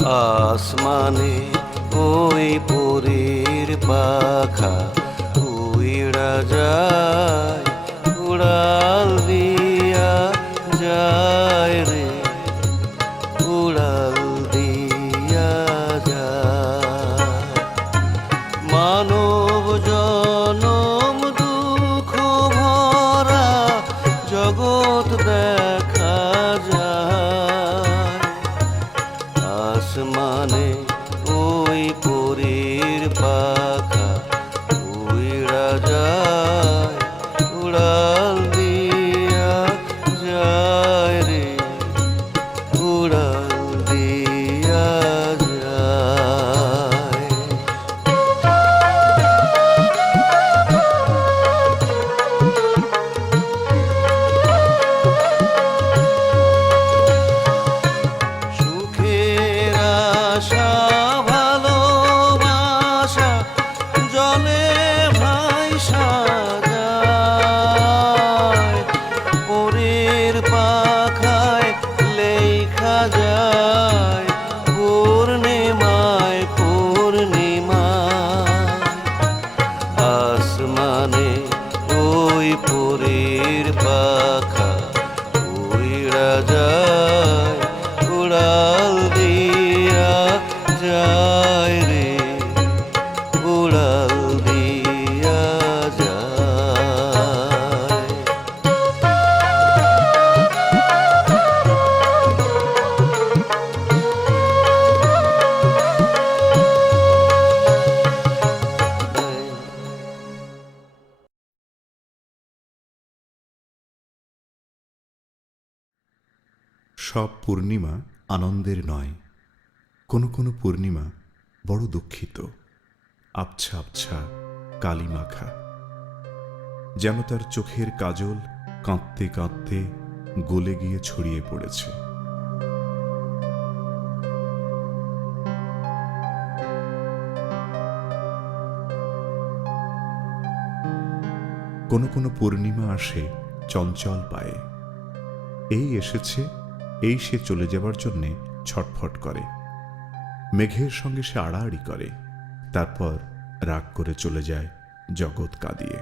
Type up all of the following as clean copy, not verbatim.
আসমানে ওই পরীর পাখা উইড়া যায়, উড়াল দিয়া যায় রে, উড়াল দিয়া যায়। মানব জনম দুঃখ ভরা জগৎ দেখা যায়, আসমানে ওই পরীর পাখা উইড়া যায়, উড়াল দিয়া যায় রে, উড়াল দিয়া যায়। সুখের আশা ভালোবাসা জলে ভাইসা যায়, পরীর পাখায় লেখা যায় পূর্ণিমায় পূর্ণিমায়। আসমানে ওই পরীর পাখা উইড়া যায়, উড়াল দিয়া যায় রে, উড়াল দিয়া যায়। সব পূর্ণিমা আনন্দের নয়, কোনো কোনো পূর্ণিমা বড় দুঃখিত, আবছা আবছা কালি মাখা, যেন তার চোখের কাজল কাঁদতে কাঁদতে গলে গিয়ে ছড়িয়ে পড়েছে। কোনো কোনো পূর্ণিমা আসে চঞ্চল পায়ে, এই এসেছে এই সে চলে যাবার জন্যে ছটফট করে, মেঘের সঙ্গে সে আড়াআড়ি করে, তারপর রাগ করে চলে যায় জগৎ কাঁদিয়ে।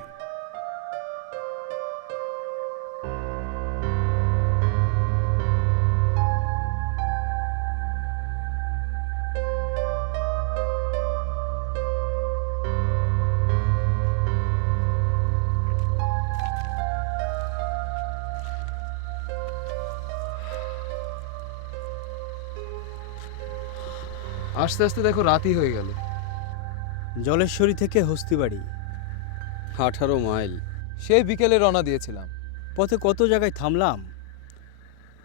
আস্তে আস্তে দেখো রাতই হয়ে গেল। জলেশ্বরী থেকে হস্তিবাড়ি 18 মাইল। সেই বিকেলে রওনা দিয়েছিলাম। পথে কত জায়গায় থামলাম,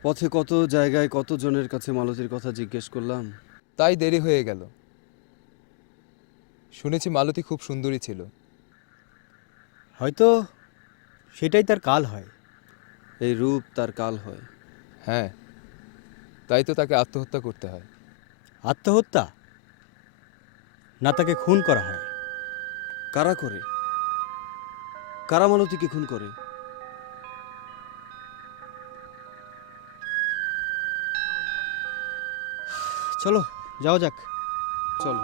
পথে কত জায়গায় কত জনের কাছে মালতীর কথা জিজ্ঞেস করলাম। তাই দেরি হয়ে গেল। শুনেছি মালতী খুব সুন্দরী ছিল। হয়তো সেটাই তার কাল হয়। এই রূপ তার কাল হয়। হ্যাঁ, তাই তো তাকে আত্মহত্যা করতে হয়। আত্মহত্যা না, তাকে খুন করা হয়। কারা করে? কারা মালতীকে খুন করে? চলো যাওয়া যাক। চলো।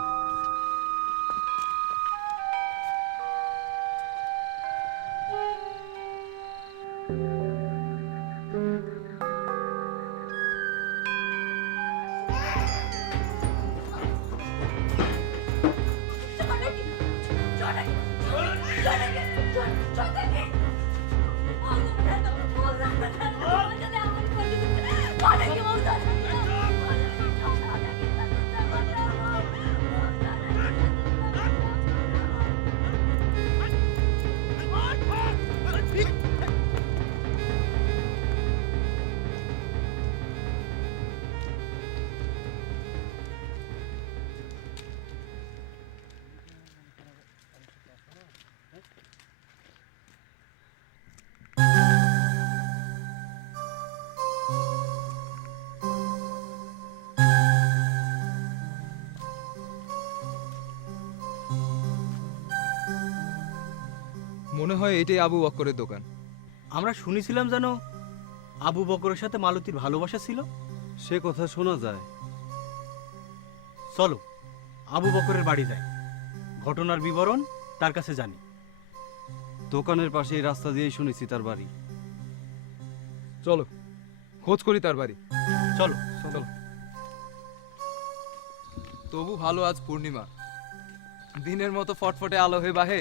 মনে হয় এটাই আবু বক্করের দোকান। আমরা শুনেছিলাম যেন আবু বকরের সাথে মালতীর ভালোবাসা ছিল। সে কথা শোনা যায়। চলো আবু বকরের বাড়ি যাই, ঘটনার বিবরণ তার কাছে জানি। দোকানের পাশে এই রাস্তা দিয়েই শুনেছি তার বাড়ি। চলো খোঁজ করি তার বাড়ি। চলো চলো। তবু ভালো আজ পূর্ণিমা, দিনের মতো ফটফটে আলো হয়ে বাহে।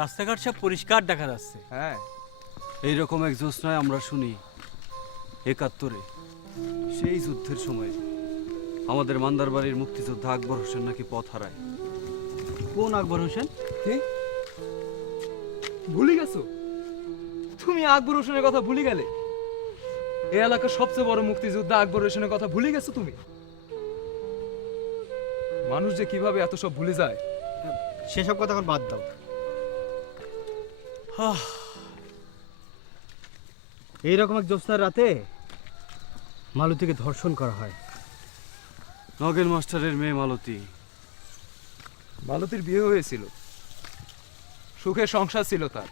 রাস্তাঘাট সব পরিষ্কার দেখা যাচ্ছে। হ্যাঁ, এইরকম এক জ্যোৎস্নায় আমরা শুনি ৭১-এ সেই যুদ্ধের সময় আমাদের মান্দার বাড়ির মুক্তিযোদ্ধা আকবর হোসেন নাকি পথ হারায়। কোন আকবর হোসেন? কি ভুলে গেছো তুমি? আকবর হোসেনের কথা ভুলে গেলে? এই এলাকার সবচেয়ে বড় মুক্তিযোদ্ধা আকবর হোসেনের কথা ভুলে গেছো তুমি? মানুষ যে কিভাবে এত সব ভুলে যায়। সেসব কথা এখন বাদ দাও। এইরকম এক জ্যোৎস্নার রাতে মালতীকে ধর্ষণ করা হয়। নগেন মাস্টারের মেয়ে মালতী। মালতীর বিয়ে হয়েছিল, সুখের সংসার ছিল তার।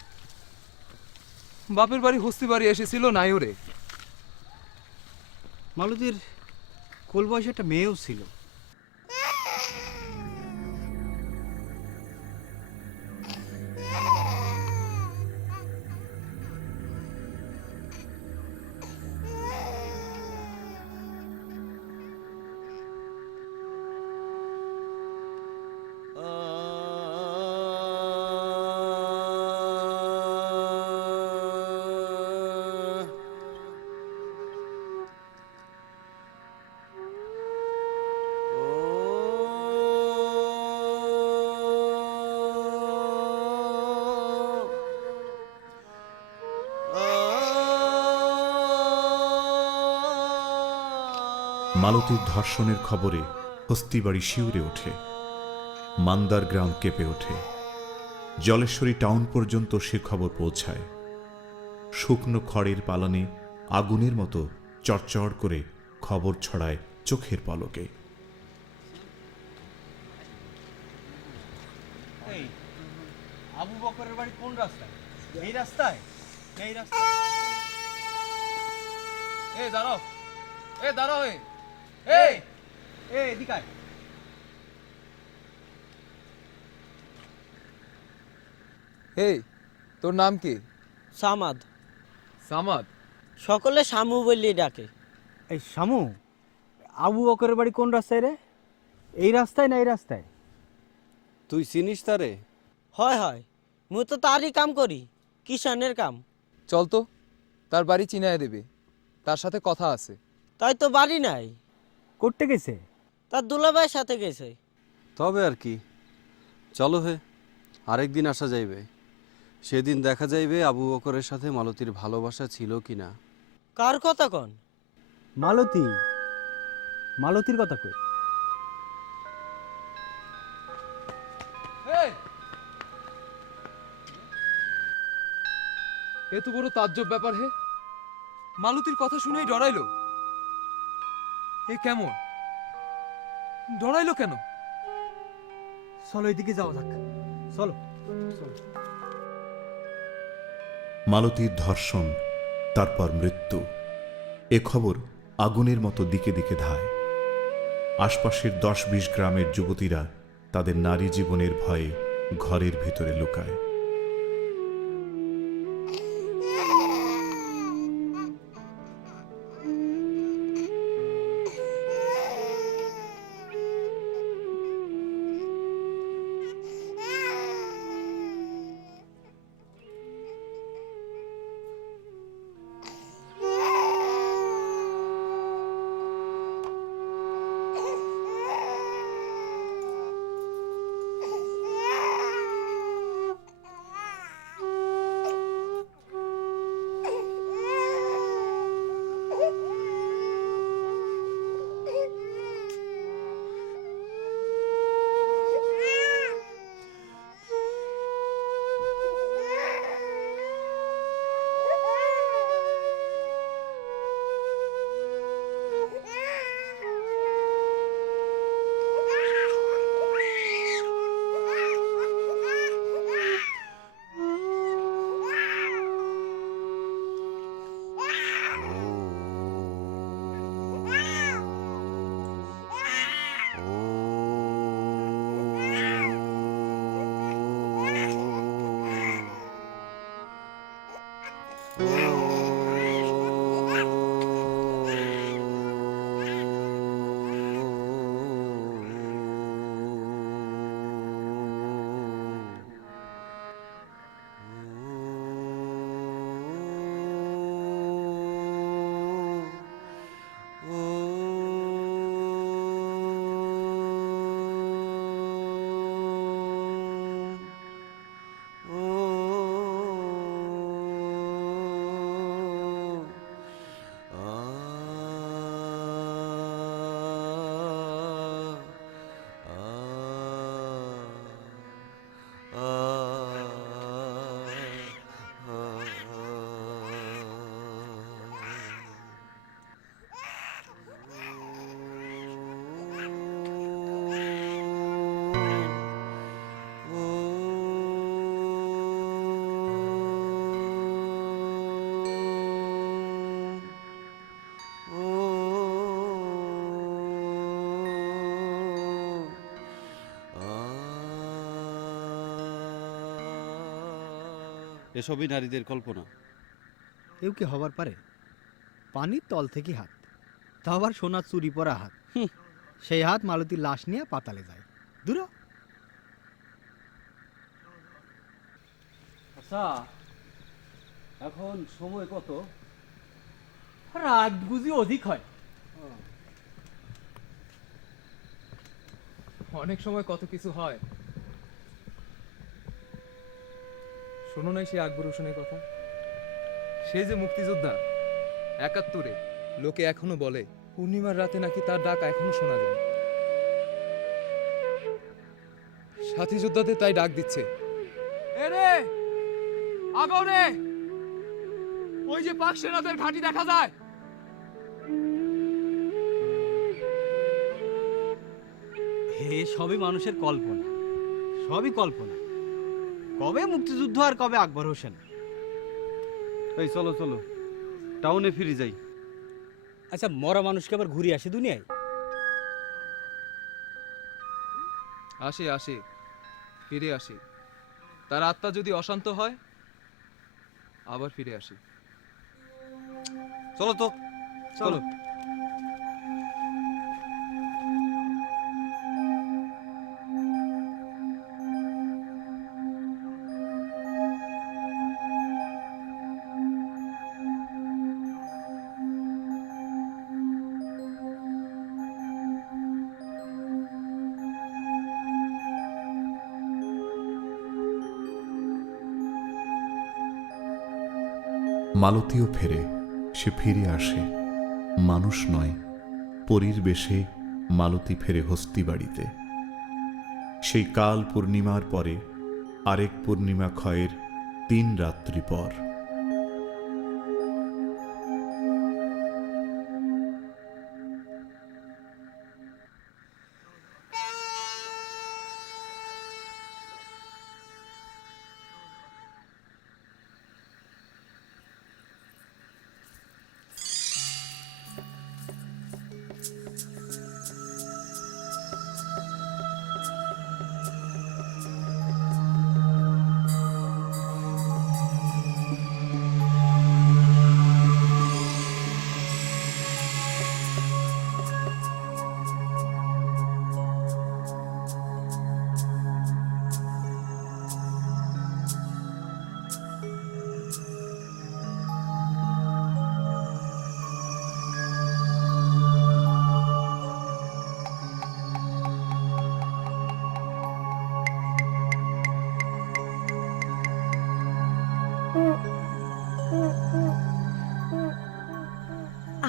বাপের বাড়ি হস্তি বাড়ি এসেছিল নায়ুরে। মালতীর কোল বয়সে একটা মেয়েও ছিল। মালতীর ধর্ষণের খবরে হস্তিবাড়ি শিউরে ওঠে, মান্দার গ্রাম কেঁপে ওঠে। জলেশ্বরী টাউন পর্যন্ত সে খবর পৌঁছায়। শুকনো খড়ের পালনে আগুনের মতো চড়চড় করে খবর ছড়ায় চোখের পলকে। আবু বকরের বাড়ি কোন রাস্তায়? এই রাস্তায়? এই রাস্তায়? এ দাঁড়াও, এ দাঁড়াও, এদিকে আয়। এই তোর নাম কি? সামাদ। সামাদ? সকলে শামু বলি ডাকে। এই শামু, আবু বকরের বাড়ি কোন রাস্তায় রে? এই রাস্তায় না এই রাস্তায়? তুই চিনিস তারে? হয় হয়, মু তো তারই কাম করি, কিষানের কাম। চল তো, তার বাড়ি চিনায় দেবে, তার সাথে কথা আছে। তাই তো বাড়ি নাই, করতে গেছে। তার দুলাভাইয়ের সাথে গেছে। তবে আর কি, চলো হে, আরেকদিন আসা যাইবে। সেদিন দেখা যাইবে আবু বকরের সাথে মালতীর ভালোবাসা ছিল কিনা। কার কথা কন? মালতী, মালতীর কথা কই? এ তো বড় তাজ্জব ব্যাপার হে, মালতীর কথা শুনেই ডরাইলো। এ কেমন ডরাইলো কেন? চলো এদিকে যাওয়া যাক, চলো চলো। মালতীর ধর্ষণ, তারপর মৃত্যু, এ খবর আগুনের মতো দিকে দিকে ধায়। আশপাশের 10-20 গ্রামের যুবতীরা তাদের নারী জীবনের ভয়ে ঘরের ভেতরে লুকায়। এসবই নারীদের কল্পনা। কেউ কি হবার পারে? পানির তল থেকে হাত, তা আবার সোনার চুরি পরা হাত। সেই হাত মালতীর লাশ নিয়ে পাতালে যায়। দূর হ। আচ্ছা, এখন সময় কত? রাত বুঝি অধিক হয়। অনেক সময় কত কিছু হয়। শোনো নাই সে আকবর হোসেনের কথা? সে যে মুক্তিযোদ্ধা ৭১-এ, লোকে এখনো বলে পূর্ণিমার রাতে নাকি তার ডাক এখনো শোনা যায়। সাথী যোদ্ধাদের তাই ডাক দিচ্ছে, এরে আগাও রে, ওই যে পাক সেনাদের ঘাঁটি দেখা যায়। হে সবই মানুষের কল্পনা, সবই কল্পনা। কবে মুক্তিযুদ্ধ আর কবে আকবর হোসেন। এই চলো চলো, টাউনে ফিরে যাই। আচ্ছা, মরা মানুষকে আবার ঘুরে আসে দুনিয়ায়? আসে আসে, ফিরে আসে। তার আত্মা যদি অশান্ত হয় আবার ফিরে আসে। চলো তো, চলো। মালতীও ফেরে, সে ফিরে আসে। মানুষ নয়, পরীর বেশে মালতী ফেরে হস্তিবাড়িতে। সেই কাল পূর্ণিমার পরে আরেক পূর্ণিমা ক্ষয়ের ৩ রাত্রি পর।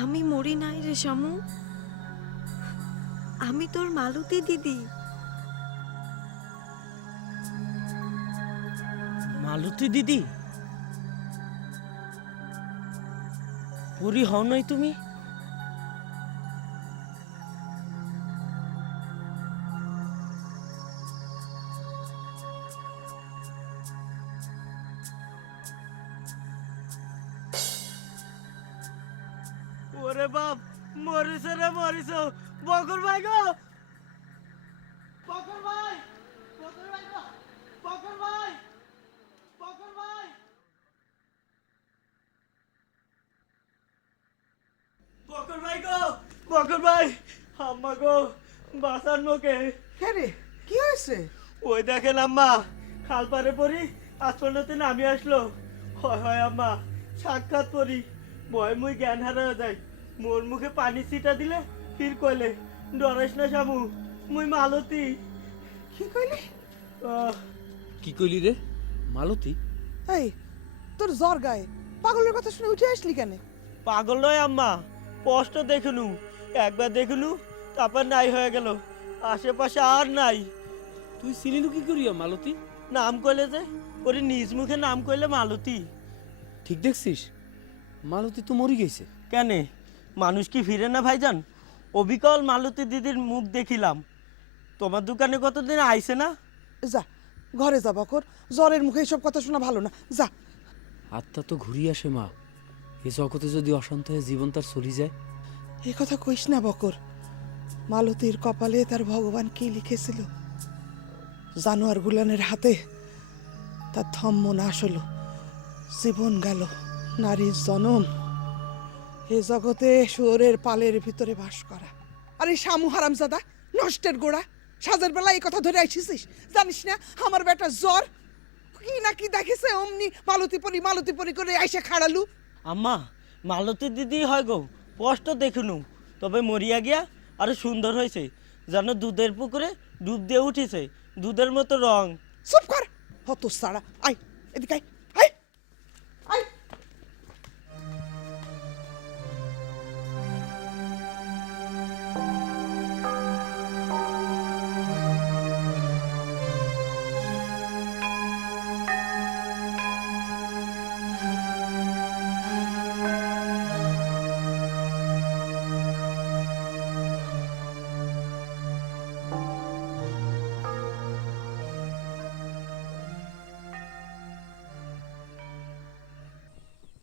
আমি মরি নাই রে শামু, আমি তোর মালতী দিদি। মালতী দিদি, পরি হও নাই তুমি? ওরে বাপ, মরিস রে মরিস, বকর ভাই গো, বকর ভাই, বকর ভাই গো, বকর ভাই, বকর ভাই, বকর ভাই গো, বকর ভাই, আম্মা গো, বাসার মুখে। রে কি হয়েছে? ওই দেখেন আম্মা, খাল পারে পড়ি আশ্রমতে নামি আসলো। হয় হয় আম্মা, সাক্ষাৎ পড়ি, ভয় মুই জ্ঞান হারা যায়। মোর মুখে পানি ছিটা দিলে ফির কইলে, ডরাইস না শামু, মুই মালতী। কি কইলি? কি কইলি রে মালতী? এই তোর জ্বর গায়ে, পাগলের কথা শুনে উঠে আসলি কেন? পাগল নয় আম্মা, স্পষ্ট দেখনু, একবার দেখনু তারপর নাই হয়ে গেল, আশেপাশে আর নাই। তুই চিনিলু কি করিয়া মালতী? নাম কইলে যে, ওরে নিজ মুখে নাম কইলে মালতী। ঠিক দেখছিস, মালতী তো মরি গেছে। কেনে, মানুষ কি ফিরে না ভাইজান? অবিকল মালতী দিদির মুখ দেখিলাম। তোমার দোকানে কতদিন আইছে না? যা ঘরে যা বকর, জ্বরের মুখে এইসব কথা শোনা ভালো না, যা। আত্মা তো ঘুরিয়ে আসে মা, এ জগতে যদি অশান্ত হয়ে জীবন তার চলি যায়। এই কথা কইস না বকর, মালতীর কপালে তার ভগবান কি লিখেছিল। জানোয়ার গুলানের হাতে তার ধম্ম নাশ হলো, জীবন গেল, নারীর জনম, এ জগতে শুয়োরের পালের ভিতরে বাস করা। আরে শামু হারামজাদা, নষ্টের গোড়া, সাজের বেলা এই কথা ধরে আইসিস? জানিস না আমার বেটা জ্বর কি না কি দেখেছে, অমনি মালতী পরি করে আইসে খাড়ালু। আম্মা, মালতী দিদি হয় গো, স্পষ্ট দেখুনু, তবে মরিয়া গিয়া আরো সুন্দর হয়েছে, যেন দুধের পুকুরে ডুব দিয়ে উঠেছে, দুধের মতো রং। চুপ কর, হত সারা, আয় এদিকে আয়, আয় আয়।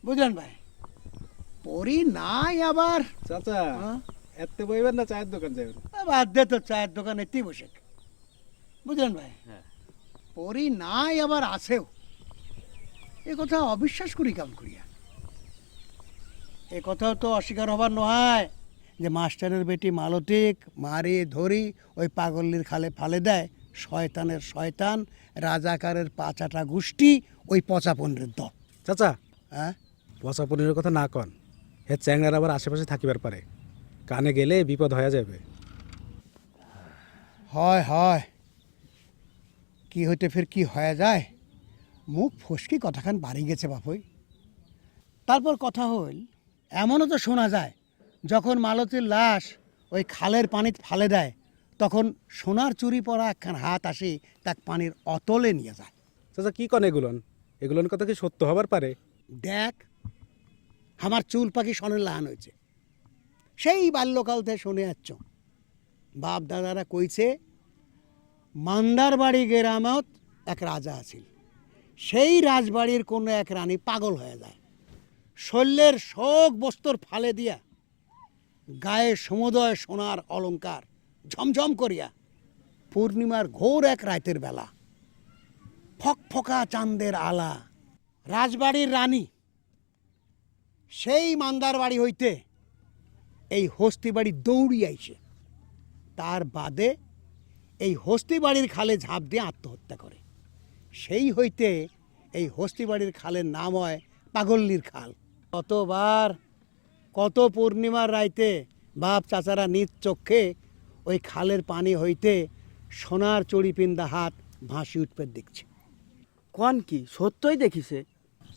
বুঝলেন ভাই, পরি নাই আবার। চাচা এত বইবেন না, চায়ের দোকান যাবেন? বাদ দে তো, চায়ের দোকানে এতেই বসে। বুঝলেন ভাই, পরি নাই আবার আছেও, এ কথা অবিশ্বাস করি কেমন করিয়া? এ কথাও তো অস্বীকার হবার নয় যে মাস্টারের বেটি মালতিক মারি ধরি ওই পাগল্লির খালে ফালে দেয় শয়তানের শয়তান, রাজাকারের পাঁচাটা গোষ্ঠী, ওই পচা পনের দল। চাচা হ্যাঁ, পচা পনিরের কথা না কন, হে চ্যাংড়ার আবার আশেপাশে থাকিবার পারে, কানে গেলে বিপদ হয়ে যাবে। হয় হয়, কি হইতে ফের কি হয়ে যায়, মুখ ফসকি কথাখান বাড়ি গেছে বাপই। তারপর কথা হইল, এমনও তো শোনা যায় যখন মালতীর লাশ ওই খালের পানিতে ফালে দেয়, তখন সোনার চুরি পরা একখান হাত আসি তাক পানির অতলে নিয়ে যায়। চাচা কি কন এগুলোর কথা কি সত্য হবার পারে? দেখ, আমার চুল পাখি সনের লাহান হয়েছে, সেই বাল্যকাল থেকে শুনে যাচ্ছ। বাপ দাদারা কইছে মান্দার বাড়ি গ্রামত এক রাজা আছিল, সেই রাজবাড়ির কোনো এক রানী পাগল হয়ে যায়, শল্যের শোক বস্ত্র ফালে দিয়া গায়ে সমুদয় সোনার অলংকার ঝমঝম করিয়া পূর্ণিমার ঘোর এক রাতের বেলা ফকফকা চাঁদের আলা রাজবাড়ির রানী সেই মান্দার বাড়ি হইতে এই হস্তি বাড়ি দৌড়ি আইছে, তার বাদে এই হস্তি বাড়ির খালে ঝাঁপ দিয়ে আত্মহত্যা করে। সেই হইতে এই হস্তি বাড়ির খালের নাম হয় পাগল্লির খাল। কতবার কত পূর্ণিমার রাইতে বাপ চাচারা নিজ চোখে ওই খালের পানি হইতে সোনার চড়ি পিন্দা হাত ভাসি উঠবে দেখছে। কোন কি সত্যই দেখিছে?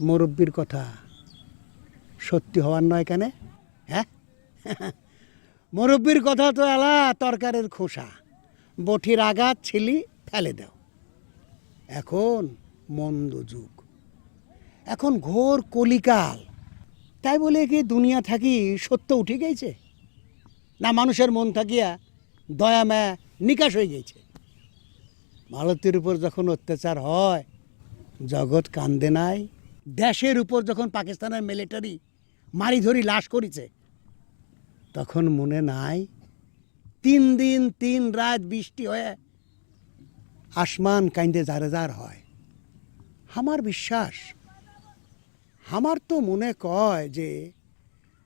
মুরব্বির কথা সত্যি হওয়ার নয় কেন? হ্যাঁ, মুরব্বির কথা তো এলা তরকারের খোসা, বঠির আঘাত ছিলি ফেলে দাও। এখন মন্দ যুগ, এখন ঘোর কলিকাল, তাই বলে কি দুনিয়া থাকি সত্য উঠে গেছে? না মানুষের মন থাকিয়া দয়া মায়া নিকাশ হয়ে গেছে? মালতীর উপর যখন অত্যাচার হয় জগৎ কান্দে নাই? দেশের উপর যখন পাকিস্তানের মিলিটারি মারি ধরি লাশ করিছে তখন মনে নাই 3 দিন 3 রাত বৃষ্টি হয়ে আসমান কাইন্দে জারেজার হয়? আমার বিশ্বাস, আমার তো মনে কয় যে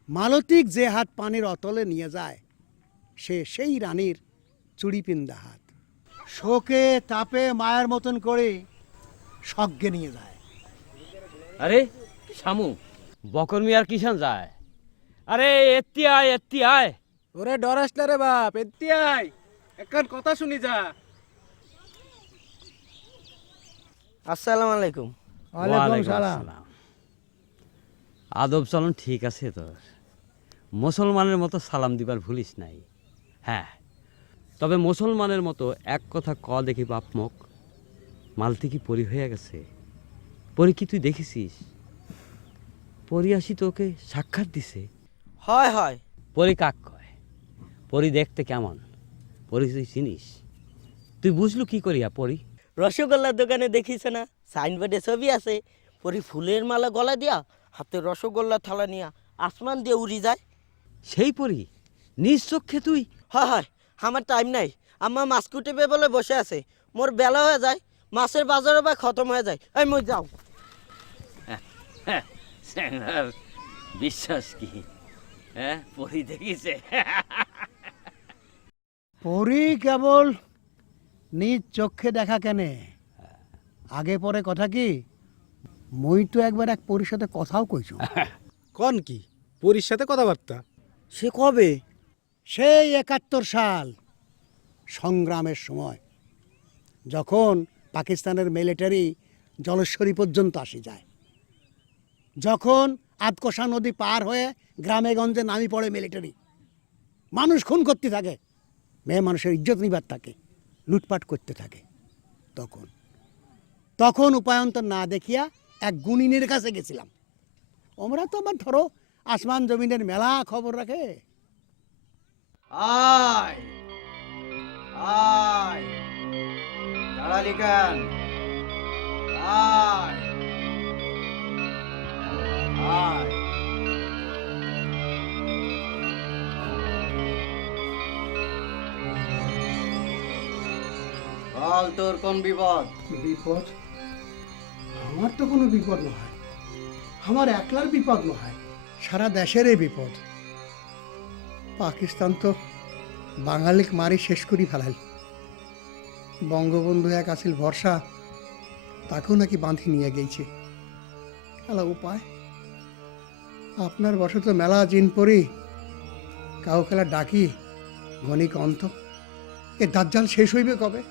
মালতিক যে হাত পানির অতলে নিয়ে যায় সে সেই রানীর চুড়ি পিন্দা হাত, শোকে তাপে মায়ের মতন করে স্বর্গে নিয়ে যায়। আরে শামু, বকর মিয়ার কিষান যায়? আরে এত্তি আয়। ওরে ডরাস না রে বাপ, এত্তি আয়, একখান কথা শুনি যা। আসসালামু আলাইকুম। ওয়ালাইকুম সালাম। আদব চলন ঠিক আছে তোর, মুসলমানের মতো সালাম দিবার ভুলিস নাই। হ্যাঁ, তবে মুসলমানের মতো এক কথা ক দেখি বাপ মুখ, মালতি কি পরি হয়ে গেছে? পরি কি তুই দেখেছিস? পরি আসি তোকে সাক্ষাৎ দিছে? হয় হয়, পরি কাক কয়? পরি দেখতে কেমন? পরি তুই চিনিস? তুই বুঝলু কি করিয়া পরি? রসগোল্লার দোকানে দেখিছে না, সাইনবোর্ডে ছবি আছে, পরি ফুলের মালা গলা দিয়া হাতে রসগোল্লা থালা নিয়া আসমান দিয়ে উড়ি যায়। সেই পরি নিজ চোখে তুই? হয় হয়, আমার টাইম নাই, আমার মাছ কুটিবে বলে বসে আছে, মোর বেলা হয়ে যায়, মাছের বাজারও বা খতম হয়ে যায়। এই মই যাও। স্যাংরার বিশ্বাস কি? হ্যাঁ, পরি দেখিছে? পরি কেবল নিজ চোখে দেখা কেনে, আগে পরে কথা কি, মই তো একবার এক পরির সাথে কথাও কইছ। কন কি পরীর সাথে কথাবার্তা? সে কবে? সেই ৭১ সাল সংগ্রামের সময়, যখন পাকিস্তানের মিলিটারি জলেশ্বরী পর্যন্ত আসি যায়, যখন আধকোষা নদী পার হয়ে গ্রামে গঞ্জে নামি পড়ে মিলিটারি, মানুষ খুন করতে থাকে, মেয়ে মানুষের ইজ্জত নিবার থাকে, লুটপাট করতে থাকে, তখন উপায়ন্তর না দেখিয়া এক গুণিনের কাছে গেছিলাম। ওমরা তো আমার ধরো আসমান জমিনের মেলা খবর রাখে। আয় আয় দাঁড়ালি কেন? আয় আয়। বল তোর কোন বিপদ? বিপদ? আমার তো কোনো বিপদ নয়, আমার একলার বিপদ নয়, সারা দেশেরই বিপদ। পাকিস্তান তো বাঙালিক মারি শেষ করি ফেলাল। বঙ্গবন্ধু এক আসিল ভরসা, তাকেও নাকি বাঁধি নিয়ে গেছে। খেলা উপায় আপনার বসে তো মেলা জিন পড়ি, কাউ খেলা ডাকি গণিক অন্ত। এ দাজ্জাল শেষ হইবে কবে?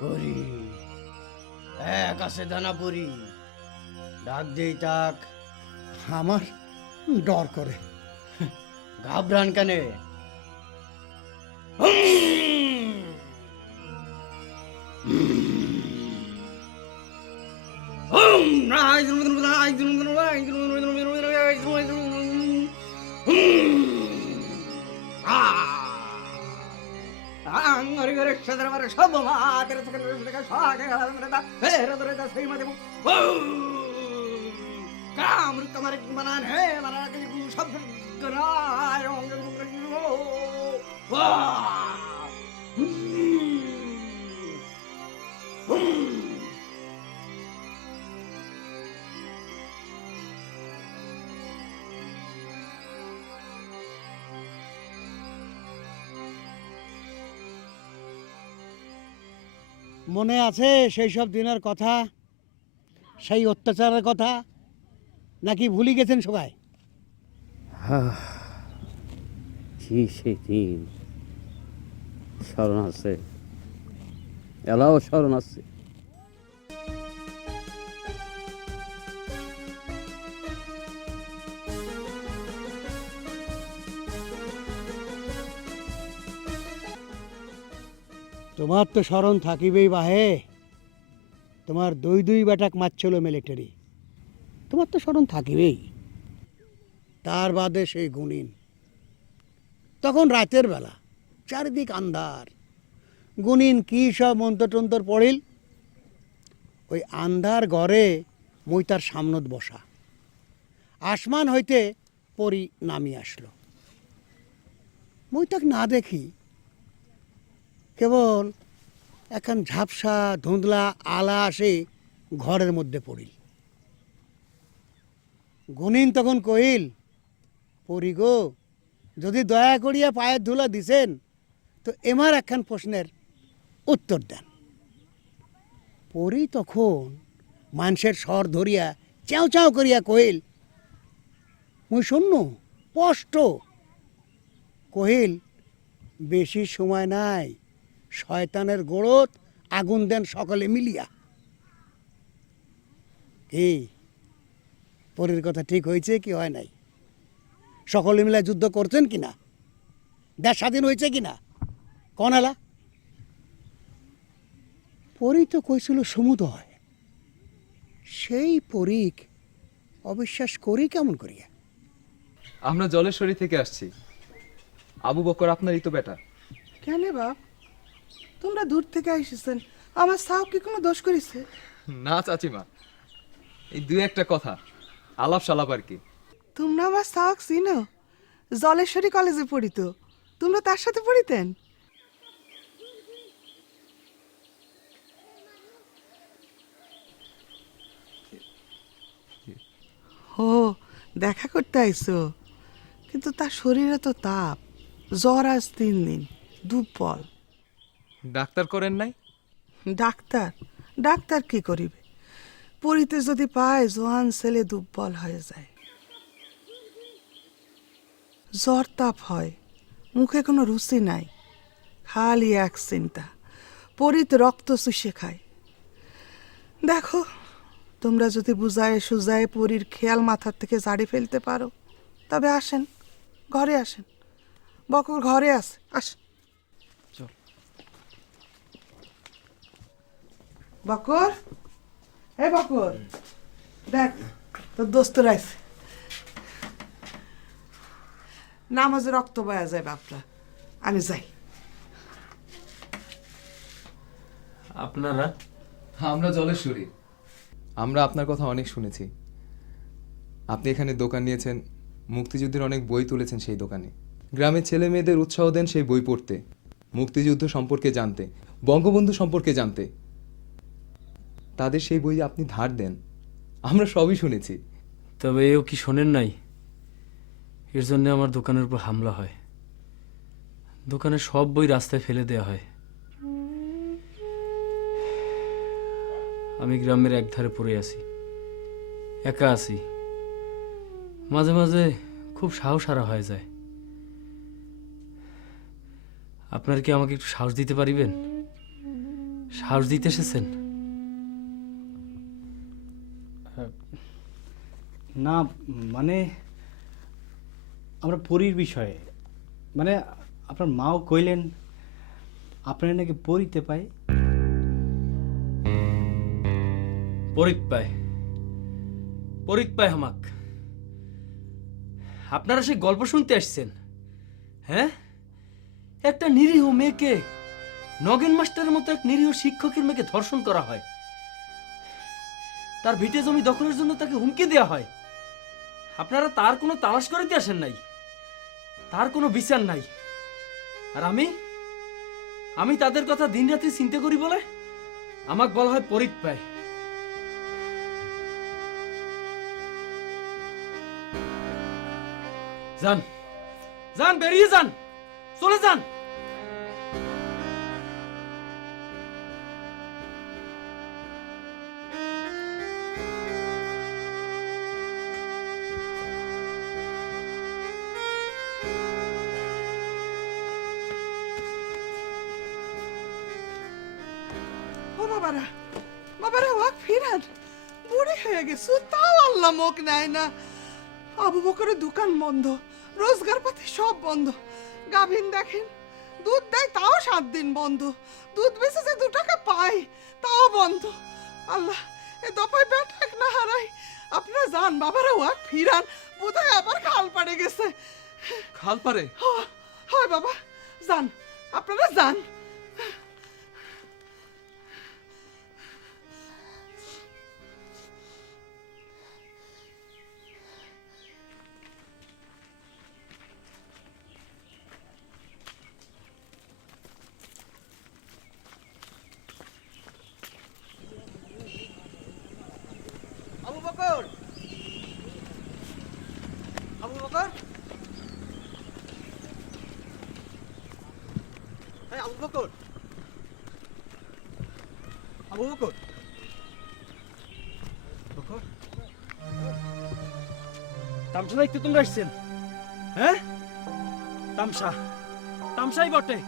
পরি এক আছে দানা পরি, ডাক দেই তাক। আমার ডর করে। ঘাবড়ান কেনে? মনে আছে সেই সব দিনের কথা, সেই অত্যাচারের কথা, নাকি ভুলে গেছেন সবাই? কি সেই দিন স্মরণ আছে, এলাও স্মরণ আছে। তোমার তো স্মরণ থাকিবেই বাহে, তোমার দুই বেটাক মারছিল মিলিটারি, তোমার তো স্মরণ থাকিবেই। তার বাদে সেই গুণিন, তখন রাতের বেলা, চারিদিক আন্ধার, গুণিন কি সব মন্ত্রতন্ত্র পড়িল, ওই আন্ধার ঘরে মই তার সামনত বসা, আসমান হইতে পরি নামি আসলো, মই তাক না দেখি, কেবল এখন ঝাপসা ধুঁধলা আলা আসে ঘরের মধ্যে পড়িল। গুণিন তখন কহিল, পরি গো, যদি দয়া করিয়া পায়ের ধুলা দিছেন তো এমার একখান প্রশ্নের উত্তর দেন। পরি তখন মানুষের স্বর ধরিয়া চাও চাও করিয়া কহিল, মুই শূন্য স্পষ্ট কহিল, বেশি সময় নাই, শয়তানের গোড়ত আগুন দেন সকলে মিলিয়া। কি পরীর কথা ঠিক হয়েছে কি হয় নাই? সকলে মিলে যুদ্ধ করছেন কিনা? দেশ স্বাধীন হয়েছে কিনা? কন এলা? পরী তো কইছিল সমুদয়, সেই পরীক অবিশ্বাস করি কেমন করিয়া? আমরা জলেশ্বরী থেকে আসছি। আবু বকর আপনারই তো বেটা। কেন বাপ, তোমরা দূর থেকে এসেছেন, আমার সাহ কি কোনো দোষ করেছে? না চাচিমা, এই দুই একটা কথা আলাপ সালাপ আর কি। তোমরা আমার সাহক চিনো? জলেশ্বরী কলেজে পড়িত, তোমরা তার সাথে পড়িতেন? ও দেখা করতে আইছো, কিন্তু তার শরীরে তো তাপ, জ্বর আজ 3 দিন, দুর্বল। ডাক্তার করেন নাই? ডাক্তার ডাক্তার কি করিবে? পরিতে যদি পায় জোয়ান ছেলে দুর্বল হয়ে যায়, জ্বর তাপ হয়, মুখে কোনো রুচি নাই, খালি এক চিন্তা, পরিত রক্ত চুষে খায়। দেখো তোমরা যদি বুঝায় সুজায় পরীর খেয়াল মাথার থেকে ঝাড়ি ফেলতে পারো, তবে আসেন, ঘরে আসেন। বকর ঘরে আছে, আসেন। চল। বকর, হে বকর, দেখ তোর দোস্তরা আছে। নামাজে রক্ত বয়া যায় বাপরা, আমি যাই। আপনারা? আমরা জলেশ্বরী। আমরা আপনার কথা অনেক শুনেছি। আপনি এখানে দোকান নিয়েছেন, মুক্তিযুদ্ধের অনেক বই তুলেছেন সেই দোকানে। গ্রামের ছেলে মেয়েদের উৎসাহ দেন সেই বই পড়তে, মুক্তিযুদ্ধ সম্পর্কে জানতে, বঙ্গবন্ধু সম্পর্কে জানতে। তাদের সেই বই আপনি ধার দেন, আমরা সবই শুনেছি। তবে এও কি শোনেন নাই? এর জন্য আমার দোকানের উপর হামলা হয়, দোকানের সব বই রাস্তায় ফেলে দেওয়া হয়। আমি গ্রামের একধারে পড়ে আছি, একা আছি। মাঝে মাঝে খুব সাহস হারা হয়ে যায়। আপনার কি আমাকে একটু সাহস দিতে পারিবেন? সাহস দিতে এসেছেন? না মানে আমরা পরীর বিষয়ে, মানে আপনার মাও কইলেন আপনারা নাকি পড়িতে পাই। পরিত পায়, পরিত পায় হামাক। আপনারা সেই গল্প শুনতে আসছেন? হ্যাঁ, একটা নিরীহ মেয়েকে, নগেন মাস্টারের মতো এক নিরীহ শিক্ষকের মেয়েকে ধর্ষণ করা হয়, তার ভিটে জমি দখলের জন্য তাকে হুমকি দেওয়া হয়। আপনারা তার কোনো তালাশ করিতে আসেন নাই, তার কোনো বিচার নাই। আর আমি তাদের কথা দিন রাত্রি চিন্তা করি বলে আমাকে বলা হয় পরিত পায়। যান, যান, বেরিয়ে যান, চলে যান। ও বাবারা, বাবারা ওয়াক ফিরান, বুড়ি হয়ে গেছো তাও আল্লাহ মুখ নেয় না। আবু বকরের দোকান বন্ধ, রোজগার পাতি সব বন্ধ। গাভিন দেখেন, দুধ দেয় তাও 7 দিন বন্ধ, দুধ বেচে যে 2 টাকা পাই তাও বন্ধ। আল্লাহ এ দফায় বেটাক না হারাই। আপনারা যান বাবারা, ওয়াক ফিরান, বোধহয় আবার খাল পাড়ে গেছে। খাল পারে? হয় বাবা, যান, আপনারা যান। আবু বকর, আবু বকর, এই আবু বকর, আবু বকর, বকর, তামসা দেখতে তোমরা আসছেন? হ্যাঁ, তামসা, তামসাই বটে।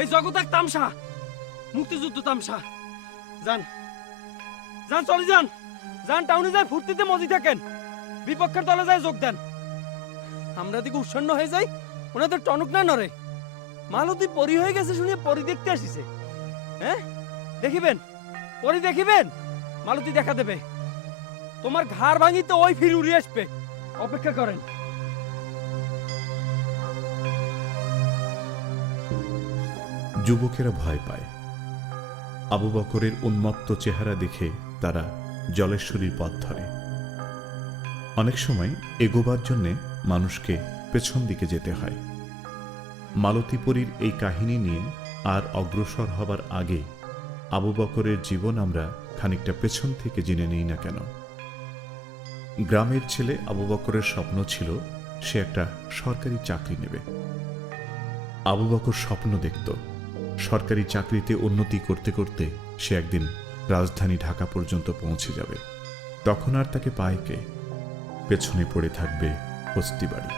এই জগৎ এক তামসা, মুক্তিযুদ্ধ তামসা। যান, যান, চলে যান, যান, টাউনে যায় ফুর্তিতে মজি থাকেন, বিপক্ষের দলে যায় যোগ দেন। আমরা দিকে উৎসন্ন হয়ে যাই, ওনাদের টনক না নড়ে। মালতী পরি হয়ে গেছে শুনিয়ে পরি দেখতে আসিছে। হ্যাঁ, দেখিবেন, পরি দেখিবেন, মালতী দেখা দেবে। তোমার ঘাড় ভাঙিতে ওই ফির উড়ে আসবে, অপেক্ষা করেন। যুবকেরা ভয় পায়। আবু বকরের উন্মত্ত চেহারা দেখে তারা জলেশ্বরীর পথ ধরে। অনেক সময় এগোবার জন্যে মানুষকে পেছন দিকে যেতে হয়। মালতীপরীর এই কাহিনী নিয়ে আর অগ্রসর হবার আগে আবু বকরের জীবন আমরা খানিকটা পেছন থেকে জেনে নিই না কেন। গ্রামের ছেলে আবু বকরের স্বপ্ন ছিল সে একটা সরকারি চাকরি নেবে। আবু বকর স্বপ্ন দেখত সরকারি চাকরিতে উন্নতি করতে করতে সে একদিন রাজধানী ঢাকা পর্যন্ত পৌঁছে যাবে। তখন আর তাকে পায় কে? পেছনে পড়ে থাকবে বস্তিবাড়ি।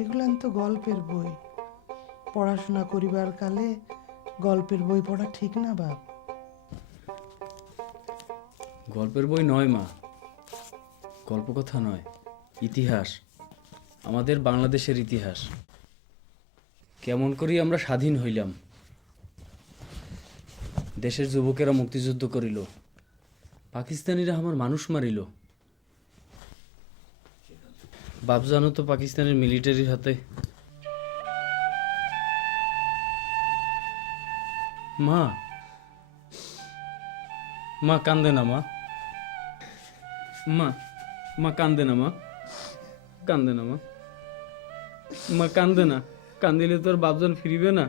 এগুলান তো গল্পের বই, পড়াশোনা করিবার কালে গল্পের বই পড়া ঠিক না বাপ? গল্পের বই নয় মা, গল্পকথা নয়, ইতিহাস, আমাদের বাংলাদেশের ইতিহাস। কেমন করি আমরা স্বাধীন হইলাম, দেশের যুবকেরা মুক্তিযুদ্ধ করিল, পাকিস্তানিরা আমার মানুষ মারিল। বাপ জানো তো পাকিস্তানের মিলিটারির হাতে। মা, মা কান্দে না মা, মা মা কান্দে না মা, কান্দে না মা, মা কান্দে না, কান্দিলে তোর বাপজন ফিরিবে না।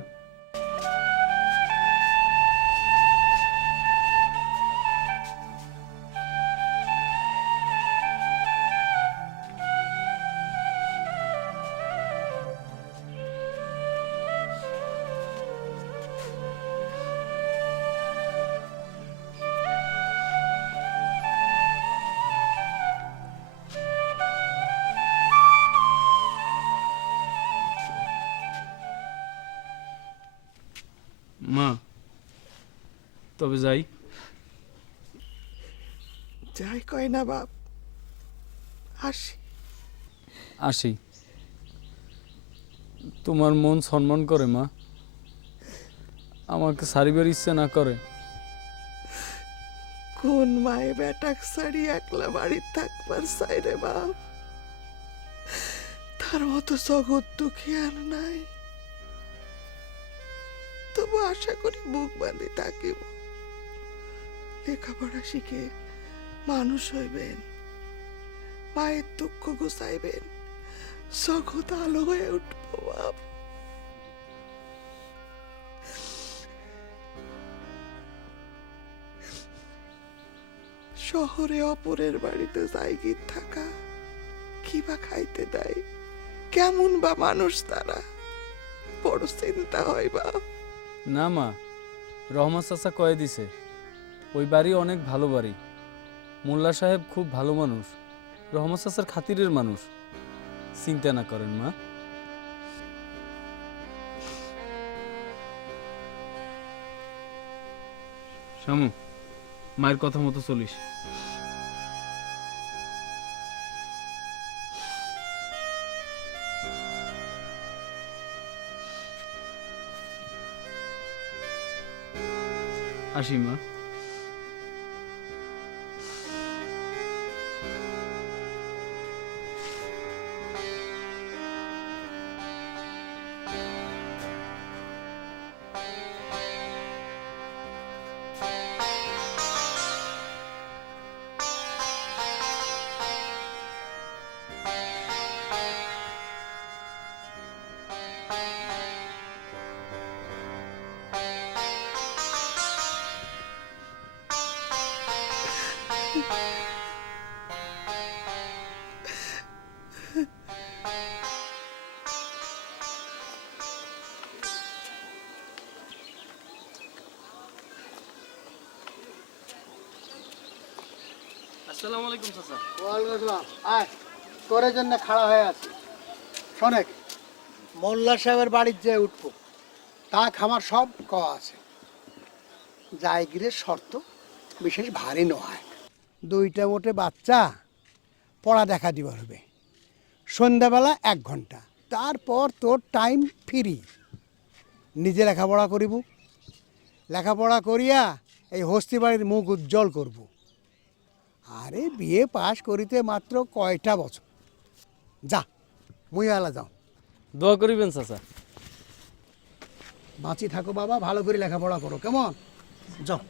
মা তবে যাই। যাই কয় না বাপ, আসি। আসি। তোমার মন সম্মান করে মা, আমাকে সারিবার ইচ্ছে না করে। কোন মায়ে বেটাক সারি একলা বাড়ি থাকবার চাই রে বাপ? তার মতো জগৎ দুঃখী আর নাই। তবু আশা করি বুক বাঁধি থাকিব, লেখাপড়া শিখে মানুষ হইবেন, মায়ের দুঃখ গুছাইবেন, জগৎ আলো হয়ে উঠবো বাপ। শহরে অপরের বাড়িতে জায়গি থাকা, কি বা খাইতে দেয়, কেমন বা মানুষ তারা, বড় চিন্তা হয় বাপ। না মা, রহমান চাচা কয়ে দিছে ওই বাড়ি অনেক ভালো বাড়ি, মোল্লা সাহেব খুব ভালো মানুষ, রহমান চাচার খাতিরের মানুষ, চিন্তা না করেন মা। শামু, মায়ের কথা মতো চলিস। আসি মা। আসসালামু আলাইকুম চাচা। ওয়ালাইকুম আসসালাম। আয়, তোর জন্য খাড়া হয়ে আছি। শোনেক, মোল্লা সাহেবের বাড়ির যে উঠবো তা খামার সব কওয়া আছে। জায়গিরের শর্ত বিশেষ ভারী নয়। 2টা মোটে বাচ্চা পড়া দেখা দিবার হবে। সন্ধ্যাবেলা 1 ঘন্টা, তারপর তোর টাইম ফ্রি। নিজে লেখাপড়া করিব, লেখাপড়া করিয়া এই হস্তি বাড়ির মুখ উজ্জ্বল করব। আরে বিয়ে পাশ করিতে মাত্র কয়টা বছর। যা, মুই আলা যাও। দোয়া করিবেন চাচা। বাঁচি থাকো বাবা, ভালো করে লেখাপড়া করো, কেমন? যাও।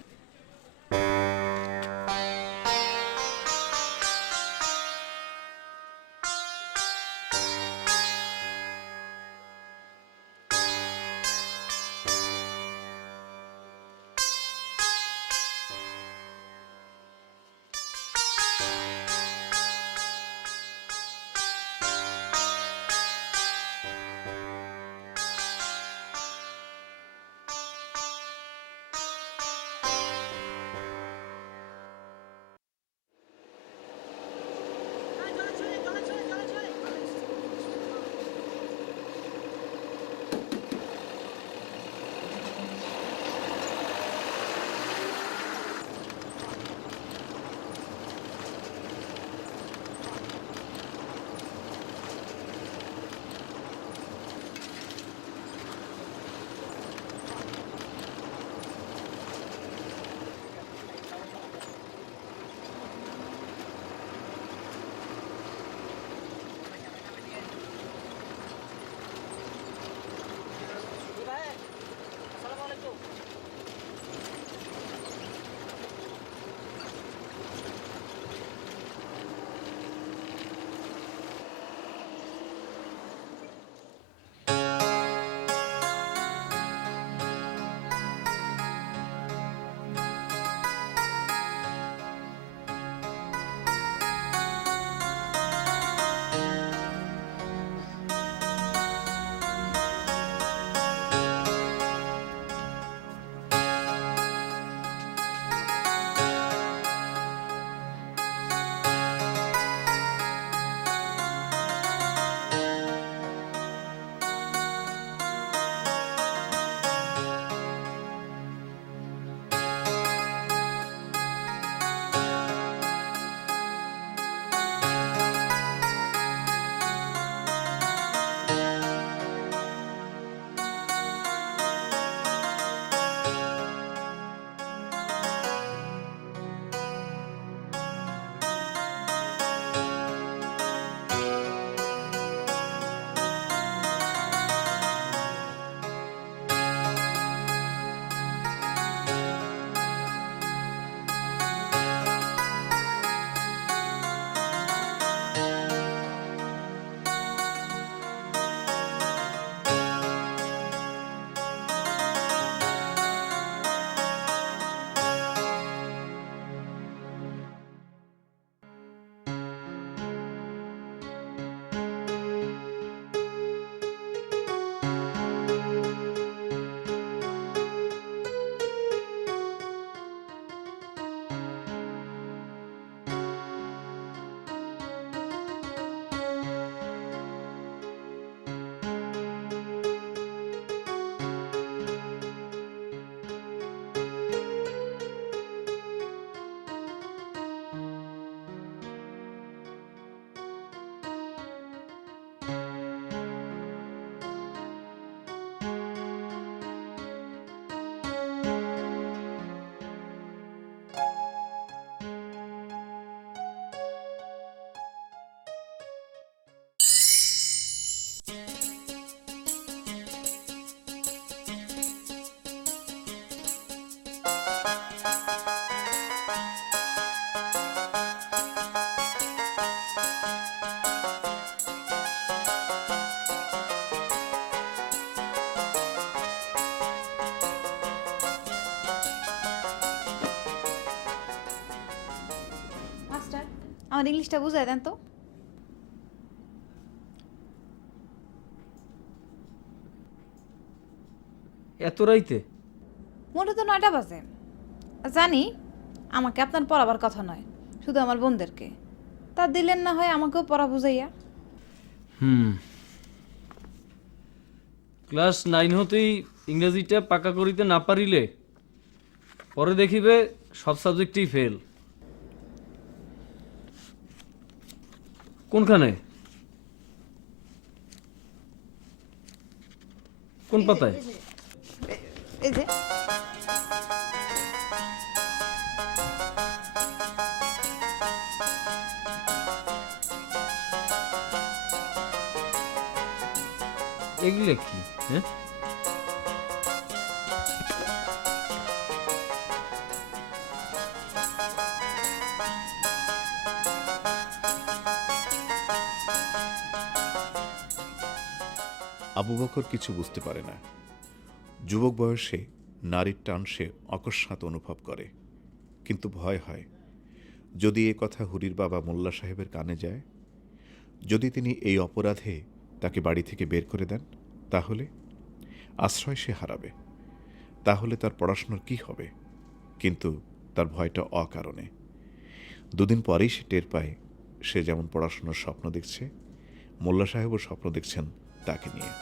আমার ইংলিশটা বুঝাই দেন তো। এত রাইতে? মোটে তো 9টা বাজে। জানি আমাকে আপনার পড়াবার কথা নয়, শুধু আমার বোনদেরকে। তা দিলেন না হয় আমাকেও পড়া বুঝাইয়া। ক্লাস 9 হতেই ইংরেজিটা পাকা করিতে না পারিলে পরে দেখিবে সব সাবজেক্টেই ফেল। কোনখানে? কোন পাতায়? এই যে এগুলো কি? হ্যাঁ, আবু বকর কিছু বুঝতে পারে না। যুবক বয়সে নারীর টান সে অকস্মাৎ অনুভব করে, কিন্তু ভয় হয় যদি এ কথা হুরির বাবা মোল্লা সাহেবের কানে যায়, যদি তিনি এই অপরাধে তাকে বাড়ি থেকে বের করে দেন, তাহলে আশ্রয় সে হারাবে, তাহলে তার পড়াশোনার কি হবে? কিন্তু তার ভয়টা অকারণে। দুদিন পরেই সে টের পায় সে যেমন পড়াশোনার স্বপ্ন দেখছে, মোল্লা সাহেবও স্বপ্ন দেখছেন তাকে নিয়ে।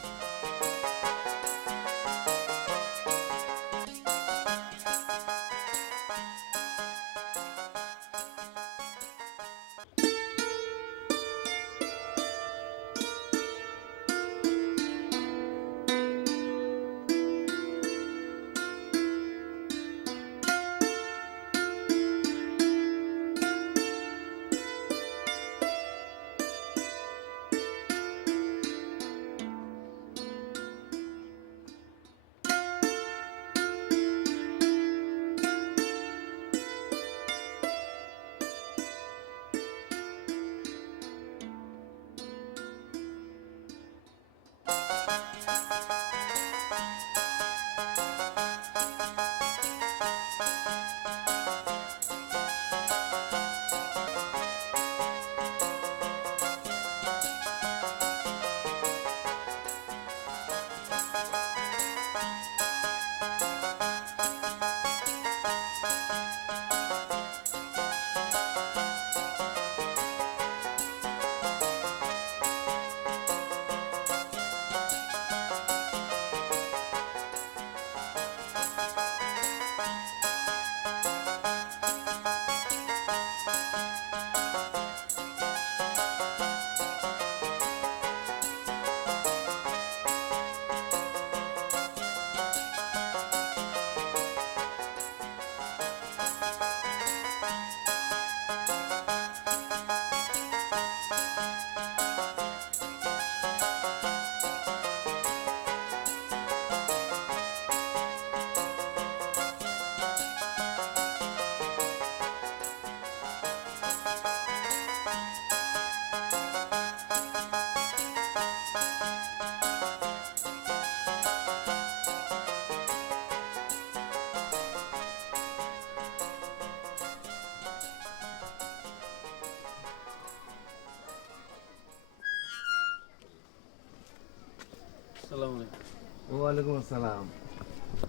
ওয়ালাইকুম আসসালাম।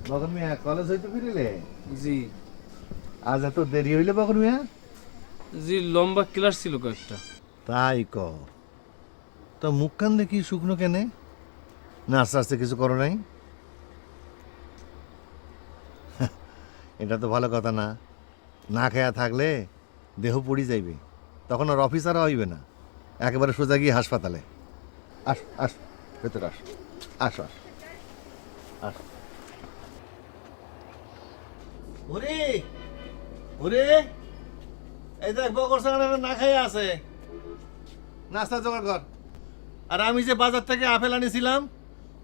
বকর মিয়া কলেজ হইতে ফিরিলে? জি আজ এত দেরি হইলে বকর মিয়া? জি, লম্বা ক্লাস ছিল কয়েকটা। তাই ক, তো মুখ কান দেখি শুকনো কেনে? না আস্তে আস্তে কিছু করো নাই? এটা তো ভালো কথা না। না খেয়া থাকলে দেহ পড়ি যাইবে, তখন আর অফিসারও হইবে না, একেবারে সোজা গিয়ে হাসপাতালে। আস আস, ভেতরে আস, আস আস আস। ওরে ওরে, এই দেখ বকর সাগর না খাইয়া আছে, নাস্তা জোগাড় কর। আর আমি যে বাজার থেকে আপেল আনিছিলাম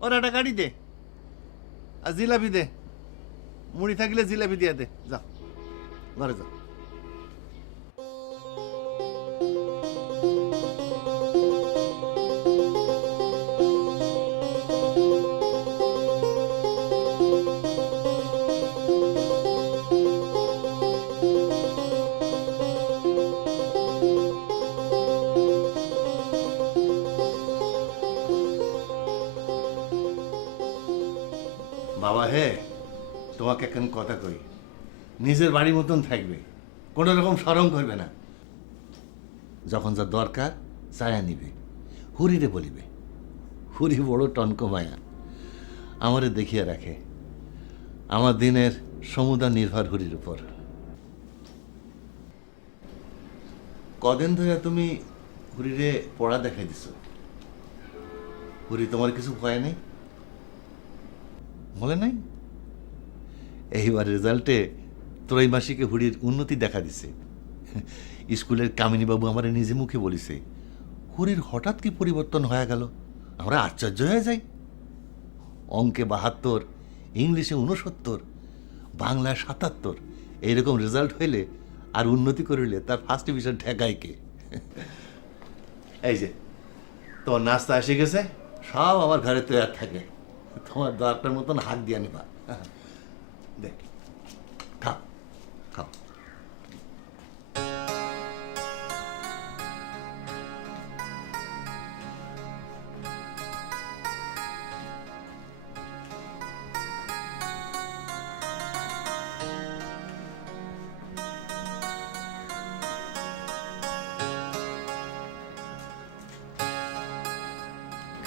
ওর একটা গাড়ি দে, আর জিলাপি দে, মুড়ি থাকলে জিলাপি দিয়ে দে। যা ঘরে যা। বাবা হে, তোমাকে এখন কথা কই, নিজের বাড়ির মতন থাকবে, কোনো রকম শরম করবে না। যখন যা দরকার চায়া নিবে, হুরিরে বলিবে। হুরি বড় টনক মায়া, আমারে দেখিয়ে রাখে। আমার দিনের সমুদা নির্ভর হুরির উপর। কদিন ধরে তুমি হুরিরে পড়া দেখাই দিছ, হুরি তোমার কিছু ভয় নেই? বলে নাই? এইবার রেজাল্টে ত্রৈমাসিকে হুড়ির উন্নতি দেখা দিছে। স্কুলের কামিনী বাবু আমার নিজে মুখে বলিছে, হুড়ির হঠাৎ কি পরিবর্তন হয়ে গেল, আমরা আশ্চর্য হয়ে যাই। অঙ্কে 72, ইংলিশে 69, বাংলায় 77, এইরকম রেজাল্ট হইলে আর উন্নতি করিলে তার ফার্স্ট ডিভিশন ঠেকায় কে? এই যে তোমার নাস্তা এসে গেছে, সব আমার ঘরে তৈরি থাকে, তোমার দরকার মতন হাত দিয়ে নিবা। দেখ, খাও খাও।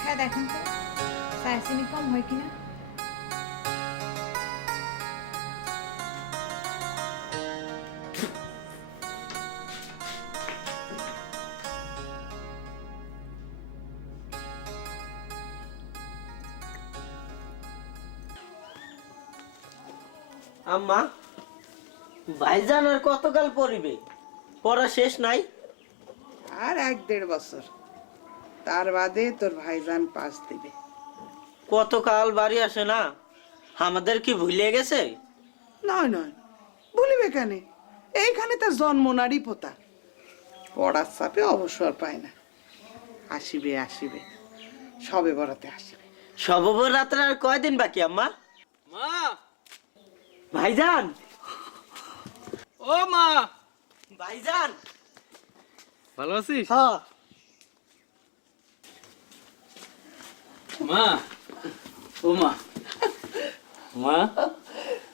হ্যাঁ দেখেন তো সাইসিনি কম হয় কিনা। আম্মা, ভাইজান আর কতকাল পড়িবে? পড়া শেষ নাই? আর 1-1.5 বছর, তার বাদে তোর ভাইজান পাস দিবে। কতকাল বাড়ি আসে না, আমাদের কি ভুলে গেছে? নয় নয়, বলিবে কেন? এইখানে তার জন্ম নারী পোতা, পড়ার চাপে অবসর পায় না। আসিবে আসিবে, সবে বরাতে আসিবে। সবরাত্রে আর কয়দিন বাকি আম্মা? মা, ভাইজান, ও মা, ভাইজান। ভালো আছিস? হ্যাঁ। মা, ও মা, মা,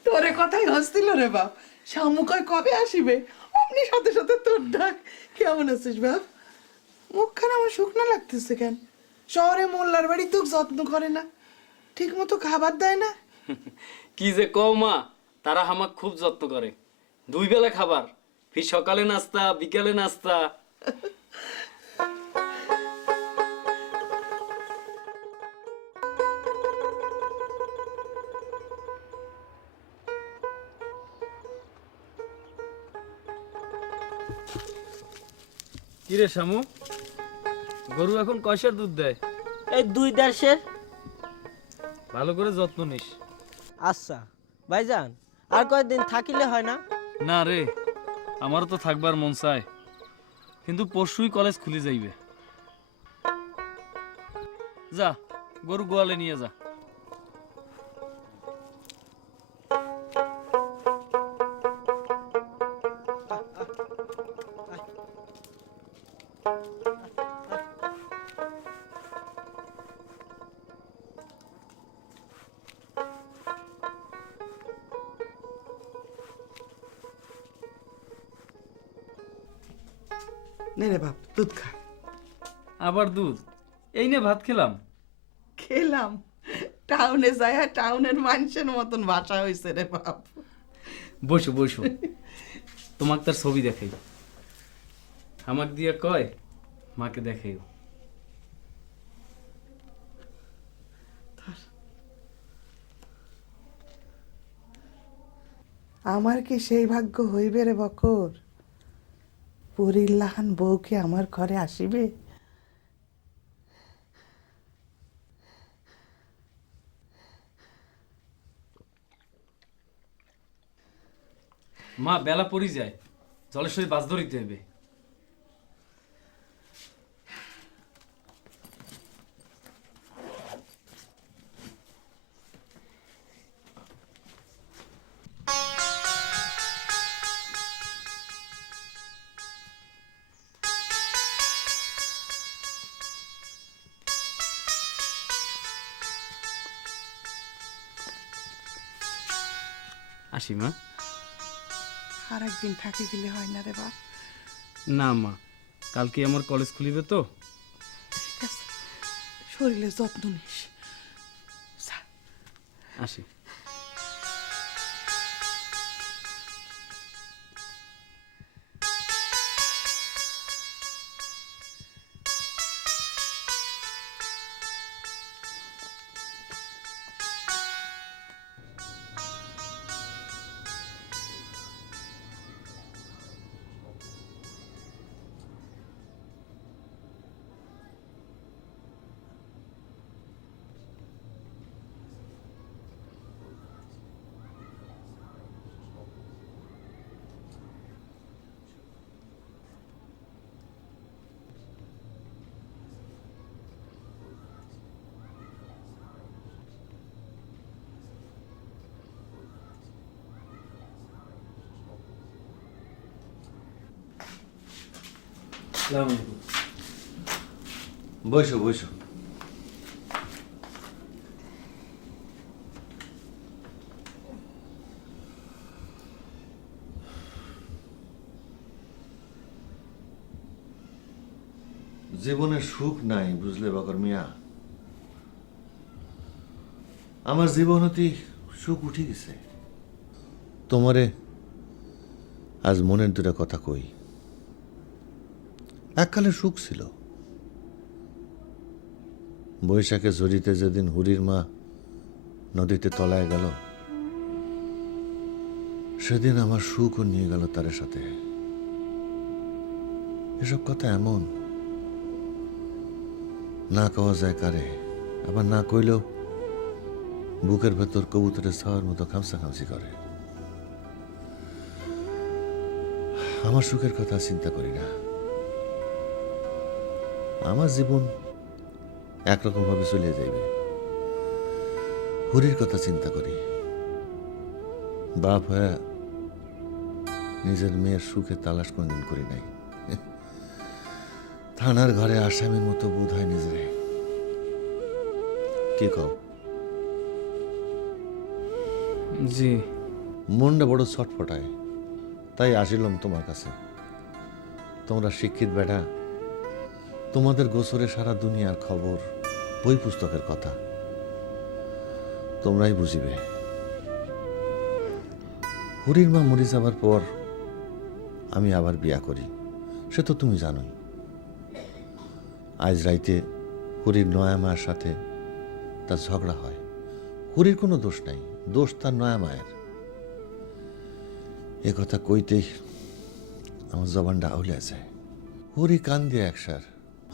তোরে কথাই হসছিল রে বাপ। শামু কয় কবে আসিবে, অমনি সাথে সাথে তোর ডাক। কেমন আছিস বাপ? মুখখান আমার শুকনো লাগতেছে কেন? শহরে মোল্লার বাড়ি তোকে যত্ন করে না, ঠিক মতো খাবার দেয় না। কি যে কও মা, তারা আমাক খুব যত্ন করে। 2 বেলা খাবার, ফির সকালে নাস্তা, বিকালে নাস্তা। কিরে শামু, গরু এখন কয়সের দুধ দেয়? এই 2 দেড়শের। ভালো করে যত্ন নিস। আচ্ছা ভাইজান, আর কয়দিন থাকিলে হয় না? না রে, আমারও তো থাকবার মন চায়, কিন্তু পরশুই কলেজ খুলে যাইবে। যা, গরু গোয়ালে নিয়ে যা। নে রে বাপ, দুধ খা। আবার দুধ? এই নে ভাত খেলাম। খেলাম? টাউনে যায়, টাউনের মানুষের মতন ভাষা হয়েছে রে বাপ। বসো বসো, তোমাকে তার ছবি দেখাই। আমাক দিয়ে কয় মাকে দেখাইও। আমার কি সেই ভাগ্য হইবে রে বকর? পুরীর লাহান বউকে আমার ঘরে আসিবে? মা, বেলা পড়ি যায়, জলেশ্বরী বাস ধরিতে হবে। আসি মা। আর একদিন থাকি গেলে হয় না রে বাপ? না মা, কালকে আমার কলেজ খুলিবে তো। ঠিক আছে, শরীরের যত্ন নিস। যা। আসি। বসো বসো। জীবনে সুখ নাই বুঝলে বকর মিয়া। আমার জীবন হতে সুখ উঠে গেছে। তোমারে আজ মনের দুটা কথা কই। এককালে সুখ ছিল। বৈশাখে ঝরিতে যেদিন হুরির মা নদীতে তলায় গেল, সেদিন আমার সুখও নিয়ে গেল তার সাথে। এসব কথা এমন না কওয়া যায় কারে, আবার না কইলেও বুকের ভেতর কবুতরের ছাওয়ার মতো খামসা খামসি করে। আমার সুখের কথা চিন্তা করি না। আমার জীবন একরকম ভাবে চলে যাইবে। হুরির কথা চিন্তা করি। বাপ হয়ে নিজের মেয়ের সুখে তালাশ কোনদিন করি নাই। থানার ঘরে আসামির মতো বোধ হয় নিজেরে। কি কও? জি। মনটা বড় ছটফটায়, তাই আসিলাম তোমার কাছে। তোমরা শিক্ষিত বেটা, তোমাদের গোসরে সারা দুনিয়ার খবর, বই পুস্তকের কথা তোমরাই বুঝিবে। হরির মা মরে যাবার পর আমি আবার বিয়া করি, সে তো তুমি জানোই। আজ রাইতে হরির নয়া মায়ের সাথে তার ঝগড়া হয়। হরির কোনো দোষ নাই, দোষ তার নয়া মায়ের। এ কথা কইতেই আমার জবানটা আউলে যায়। হরি কান দিয়ে একসার।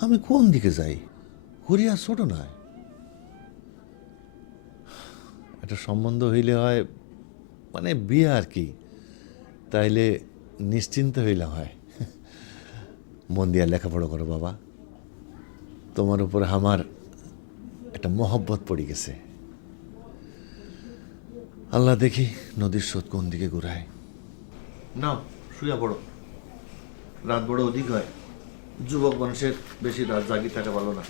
আমি কোন দিকে যাই? হরি আর ছোট নয়। একটা সম্বন্ধ হইলে হয়, মানে বিয়ে আর কি, তাইলে নিশ্চিন্ত হইলে হয়। মন দিয়া লেখাপড়া করো বাবা। তোমার উপর আমার একটা মহব্বত পড়ে গেছে। আল্লাহ দেখি নদীর স্রোত কোন দিকে ঘুরায়। না, শুয়া পড়ো। রাত বড় অধিক হয়। যুবক মানুষের বেশি রাত জাগি থাকা ভালো না।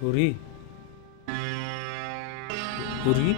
হুরি, হুরি,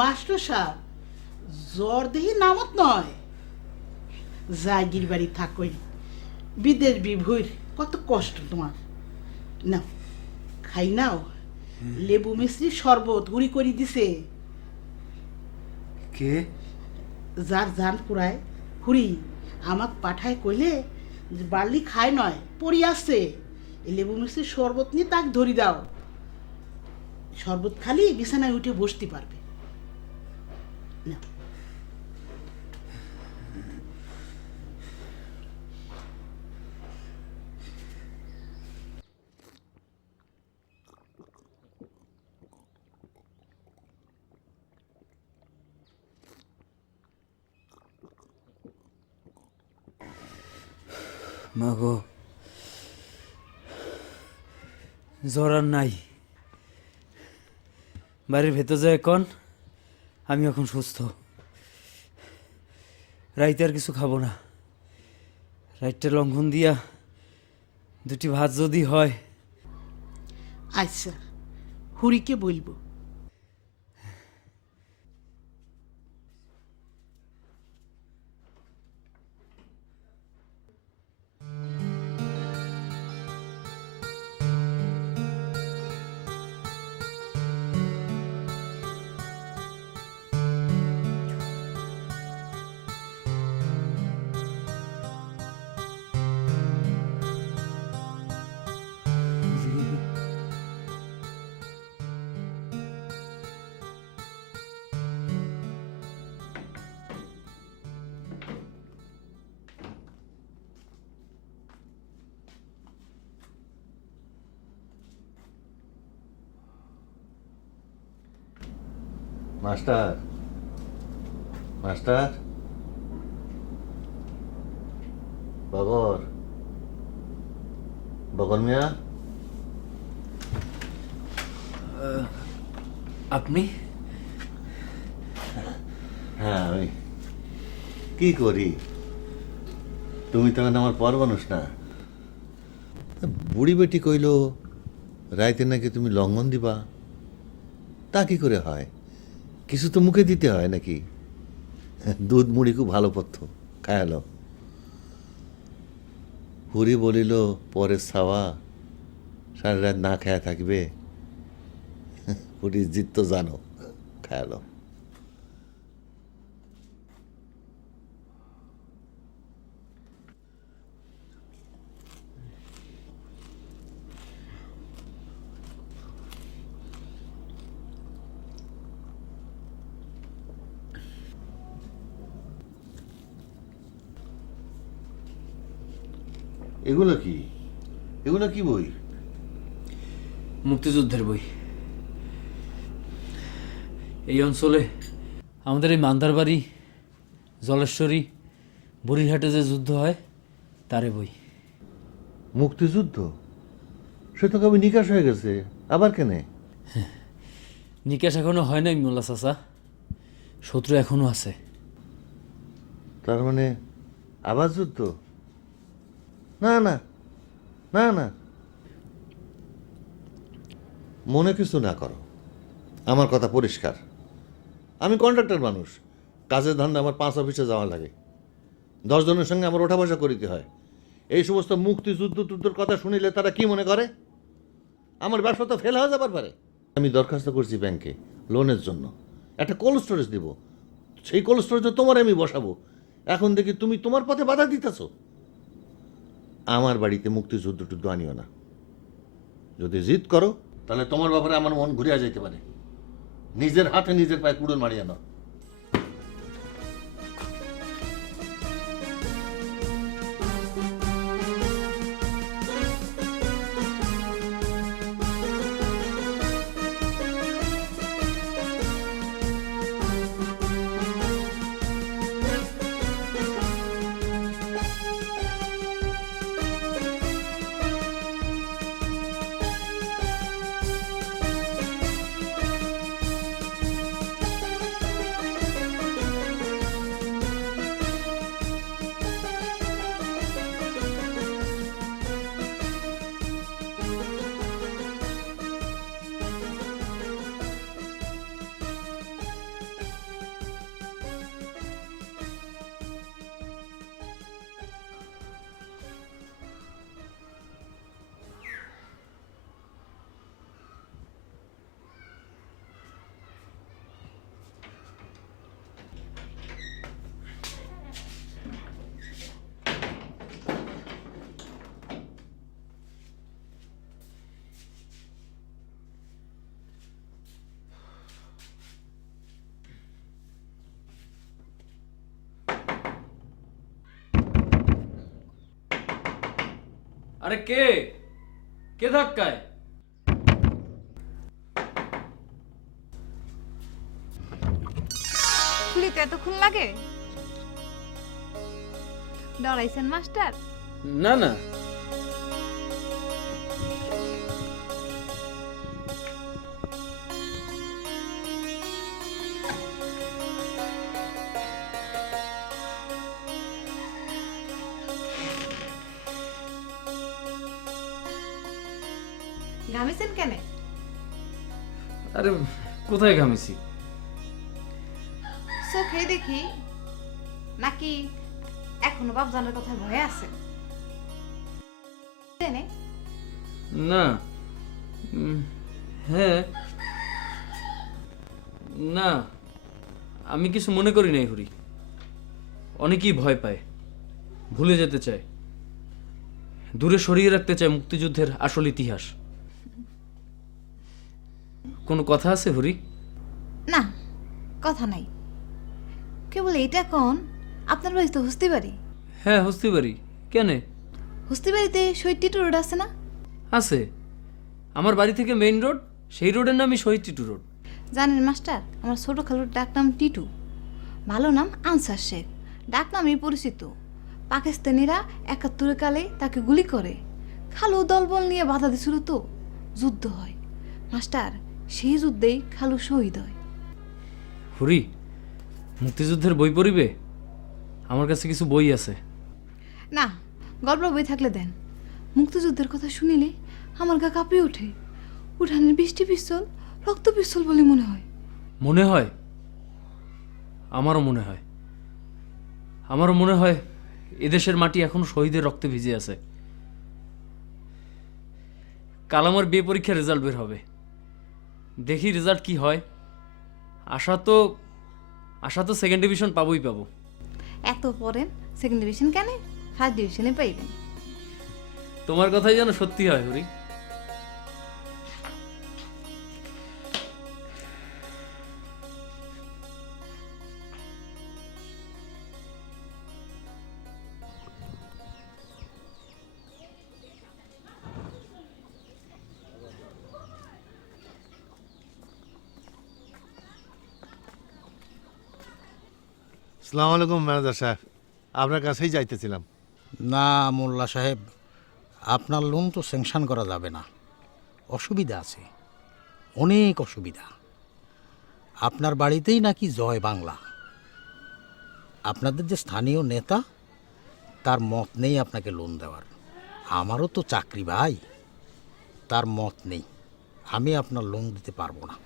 মাস্টার সাহেব জ্বর দেহি নামত নয়, জাগির বাড়ি থাকই, বিদেশ বিভুর কত কষ্ট তোমার। নাও খাই নাও, লেবু মিশ্রি শরবত গুড়ি করে দিছে। কে? যার জান পুরায় হুড়ি আমাক পাঠায় কইলে যে বার্লি খায় নয় পড়ি আসছে, এই লেবু মিশ্রির শরবত নিয়ে তাক ধরি দাও, শরবত খালি বিছানায় উঠে বসতে পারবে। নাও। মা গো, জ্বর আর নাই। বাড়ির ভেতর যায় এখন, আমি এখন সুস্থ। রাইতে আর কিছু খাবো না। রাইটটা লঙ্ঘন দিয়া দুটি ভাত যদি হয়। আচ্ছা হুড়িকে বলবো। মাস্টার, মাস্টার, বগর, বগর মিয়া। আপনি? হ্যাঁ আমি। কি করি, তুমি তখন আমার পর মানুষ না। বুড়ি বেটি কইল রাইতে নাকি তুমি লঙ্ঘন দিবা, তা কি করে হয়? কিছু তো মুখে দিতে হয় নাকি? দুধ মুড়ি খুব ভালো পথ্য, খায়ালো। হুরি বলিল পরের ছাওয়া সারা রাত না খায়া থাকবে। হুরির জিত তো জানো, খায়ালো। এগুলো কি? এগুলো কি বই? মুক্তিযুদ্ধের বই। এই অঞ্চলে আমাদের এই মান্দারবাড়ি, জলেশ্বরী, বুড়িরহাটে যে যুদ্ধ হয় তারে বই। মুক্তিযুদ্ধ? সে তো কবে নিকাশ হয়ে গেছে, আবার কেনে? নিকাশ এখনো হয় নাই মোল্লা চাচা, শত্রু এখনো আছে। তার মানে আবার যুদ্ধ? না না না না, মনে কিছু না করো, আমার কথা পরিষ্কার। আমি কন্ট্রাক্টর মানুষ, কাজের ধান্দা আমার 5 অফিসে যাওয়া লাগে, 10 জনের সঙ্গে আমার ওঠা বসা করিতে হয়। এই সমস্ত মুক্তিযুদ্ধ টুদ্ধের কথা শুনিলে তারা কি মনে করে? আমার ব্যবসা তো ফেল হয়ে যাবার পারে। আমি দরখাস্ত করছি ব্যাংকে লোনের জন্য, একটা কোল্ড স্টোরেজ দিব। সেই কোল্ড স্টোরেজে তোমার আমি বসাবো। এখন দেখি তুমি তোমার পথে বাধা দিতেছ। আমার বাড়িতে মুক্তিযুদ্ধ টুদ্ধ আনিও না। যদি জিদ করো তাহলে তোমার ব্যাপারে আমার মন ঘুরিয়া যেতে পারে। নিজের হাতে নিজের পায়ে কুড়ুল মারিয়া নাও। আরে কে কে ধাক্কায়? খুলিতে এতক্ষণ লাগে? ডরাইছেন মাস্টার? না না, ঘামিছেন কেন? আরে কোথায় ঘামিছি? চোখে দেখি, নাকি এখনো বাপজানের কথা ভয় আছে? না, হ্যাঁ, না, আমি কিছু মনে করি নাই হরি। অনেকেই ভয় পায়, ভুলে যেতে চায়, দূরে সরিয়ে রাখতে চায় মুক্তিযুদ্ধের আসল ইতিহাস। কোনো কথা আছে হরি? না, কথা নাই। কেবল এইটা কোন আপনার বাড়ি তো হস্তিবাড়ি? হ্যাঁ, হস্তিবাড়ি। কেন? হস্তিবাড়িতে ৭০ রোড আছে না? আছে। আমার বাড়ি থেকে মেইন রোড, সেই রোডের নামই শহীদ টিটু রোড। জানেন মাস্টার, আমার ছোট খালুর ডাক নাম টিটু, ভালো নাম আনসার শেখ। ডাক নামই পরিচিত। পাকিস্তানিরা ৭১ কালে তাকে গুলি করে। খালু দলবল নিয়ে বাধা দিছিল, তো যুদ্ধ হয়। মাস্টার, সেই যুদ্ধেই খালু শহীদ হয়। হরি, মুক্তিযুদ্ধের বই পড়িবে? আমার কাছে কিছু বই আছে। না, গল্প বই থাকলে দেন। মুক্তিযুদ্ধের কথা শুনিলে আমার গা কাঁপিয়ে ওঠে। উঠানের বৃষ্টি পিস্তল, রক্ত পিস্তল বলে মনে হয়। মনে হয়? আমারও মনে হয়। আমারও মনে হয় এদেশের মাটি এখন শহীদের রক্তে ভিজে আছে। কাল আমার বিয়ে পরীক্ষার রেজাল্ট বের হবে, দেখি রেজাল্ট কি হয়। আশা তো সেকেন্ড ডিভিশন পাবোই পাবো। এত পড়েন, সেকেন্ড ডিভিশন কেন, ফার্স্ট ডিভিশনে পাইবেন। তোমার কথাই যেন সত্যি হয় হরি। আসসালামু আলাইকুম ম্যানেজার সাহেব, আপনার কাছেই যাইতেছিলাম। না মোল্লা সাহেব, আপনার লোন তো স্যাংশন করা যাবে না, অসুবিধা আছে, অনেক অসুবিধা। আপনার বাড়িতেই নাকি জয় বাংলা। আপনাদের যে স্থানীয় নেতা, তার মত নেই আপনাকে লোন দেওয়ার। আমারও তো চাকরি ভাই, তার মত নেই, আমি আপনার লোন দিতে পারবো না।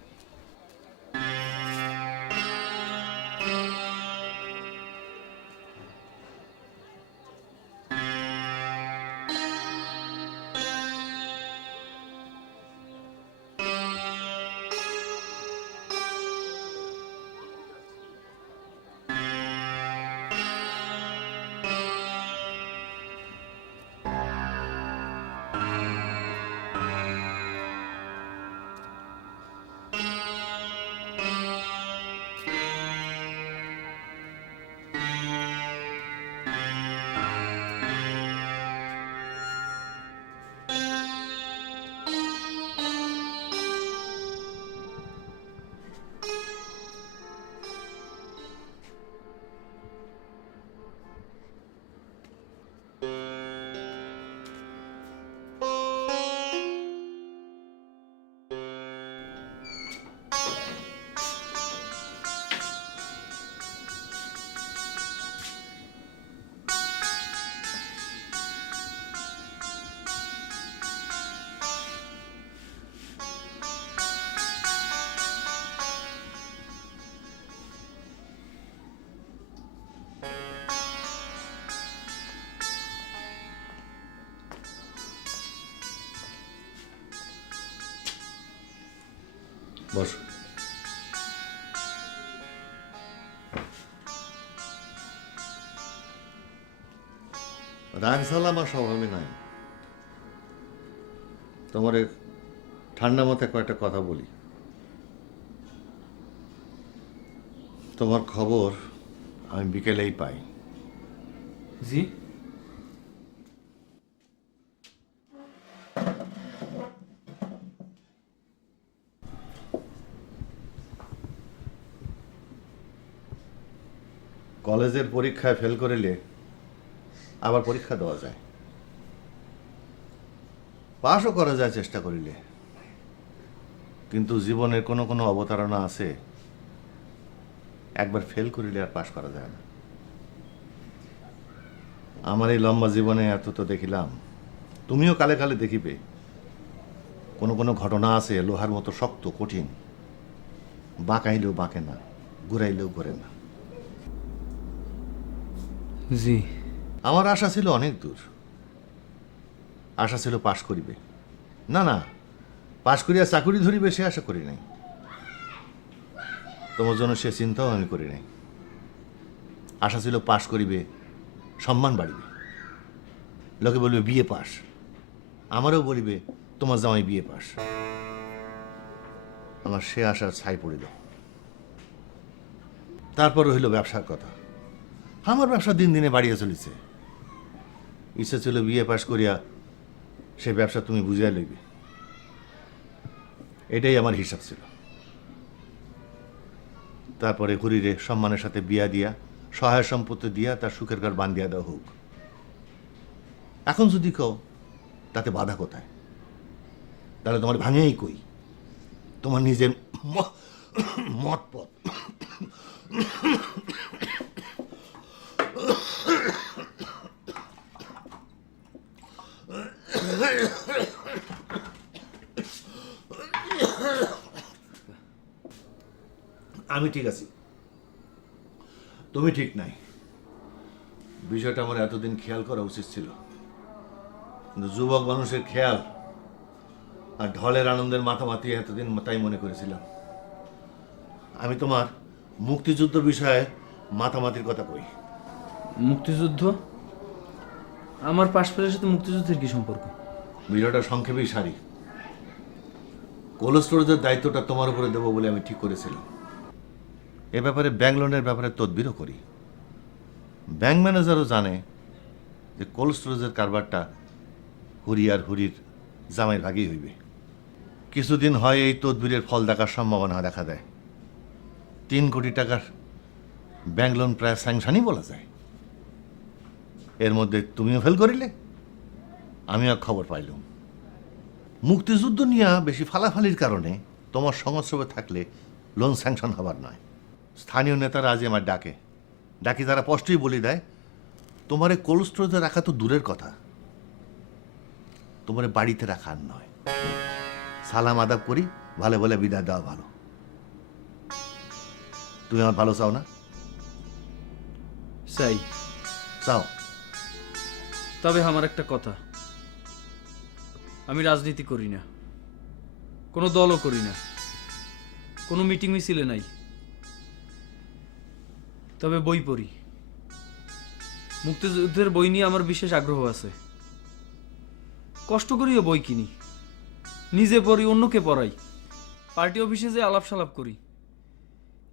বস। রাগসাল আমার স্বভাবে নাই। তোমার ঠান্ডা মাথায় কয়েকটা কথা বলি। তোমার খবর আমি বিকেলেই পাই। জি, কলেজের পরীক্ষায় ফেল করিলে আবার পরীক্ষা দেওয়া যায়, পাশও করা যায় চেষ্টা করিলে। কিন্তু জীবনের কোনো কোনো অবতারণা আছে, একবার ফেল করিলে আর পাশ করা যায় না। আমার এই লম্বা জীবনে এত তো দেখিলাম, তুমিও কালে কালে দেখিবে। কোনো কোনো ঘটনা আছে লোহার মতো শক্ত কঠিন, বাঁকাইলেও বাঁকে না, ঘুরাইলেও ঘুরে না। জি। আমার আশা ছিল অনেক দূর, আশা ছিল পাশ করিবে। না না, পাশ করিয়া চাকুরি ধরিবে সে আশা করি নাই। তোমার জন্য সে চিন্তাও আমি করি নাই। আশা ছিল পাশ করিবে, সম্মান বাড়িবে, লোকে বলবে বিয়ে পাস, আমারও বলিবে তোমার জামাই বিয়ে পাস। আমার সে আশা ছাই পড়িল। তারপর হইল ব্যবসার কথা। আমার ব্যবসা দিন দিনে বাড়িয়ে চলেছে। ইচ্ছা ছিল বিয়ে পাশ করিয়া সে ব্যবসা তুমি বুঝিয়া লইবে, এটাই আমার হিসাব ছিল। তারপরে হরিরে সম্মানের সাথে বিয়া দিয়া, সহায় সম্পত্তি দিয়া তার সুখের ঘর বান্ধিয়া দেওয়া হোক। এখন যদি কও তাতে বাধা কোথায়? তাহলে তোমার ভাঙেই কই, তোমার নিজের মত পথ। আমি ঠিক আছি, তুমি ঠিক নাই। বিষয়টা আমার এতদিন খেয়াল করা উচিত ছিল, কিন্তু যুবক মানুষের খেয়াল আর ঢলের আনন্দের মাতামাতি এতদিন তাই মনে করেছিলাম। আমি তোমার মুক্তিযুদ্ধ বিষয়ে মাতামাতির কথা কই। মুক্তিযুদ্ধ? আমার পাসপোর্টের সাথে মুক্তিযুদ্ধের কি সম্পর্ক? বিষয়টা সংক্ষেপেই সারি। কোল্ড স্টোরেজের দায়িত্বটা তোমার উপরে দেবো বলে আমি ঠিক করেছিলাম। এ ব্যাপারে ব্যাংক লোনের ব্যাপারে তদবিরও করি। ব্যাংক ম্যানেজারও জানে যে কোল্ড স্টোরেজের কারবারটা হুরি আর হুরির জামাইয়ের ভাগেই হইবে। কিছুদিন হয় এই তদবিরের ফল দেখার সম্ভাবনা দেখা দেয়। 3 কোটি টাকার ব্যাংক লোন প্রায় স্যাংশনই বলা যায়। এর মধ্যে তুমিও ফেল করিলে, আমিও খবর পাইলাম। মুক্তিযুদ্ধ নিয়ে বেশি ফালাফালির কারণে তোমার সংস্রবে থাকলে লোন স্যাংশন হবার নয়। স্থানীয় নেতারা আজ আমার ডাকি তারা স্পষ্টই বলে দেয়, তোমার কোল্ড স্টোরেজে রাখা তো দূরের কথা, তোমার বাড়িতে রাখা আর নয়। সালাম আদাব করি, ভালো ভালো বিদায় দেওয়া ভালো। তুমি আমার ভালো চাও না? চাই। চাও? তবে আমার একটা কথা, আমি রাজনীতি করি না, কোনো দলও করি না, কোনো মিটিং মিছিলে নাই। তবে বই পড়ি, মুক্তিযুদ্ধের বই নিয়ে আমার বিশেষ আগ্রহ আছে। কষ্ট করিও বই কিনি, নিজে পড়ি, অন্যকে পড়াই, পার্টি অফিসে যে আলাপ সালাপ করি।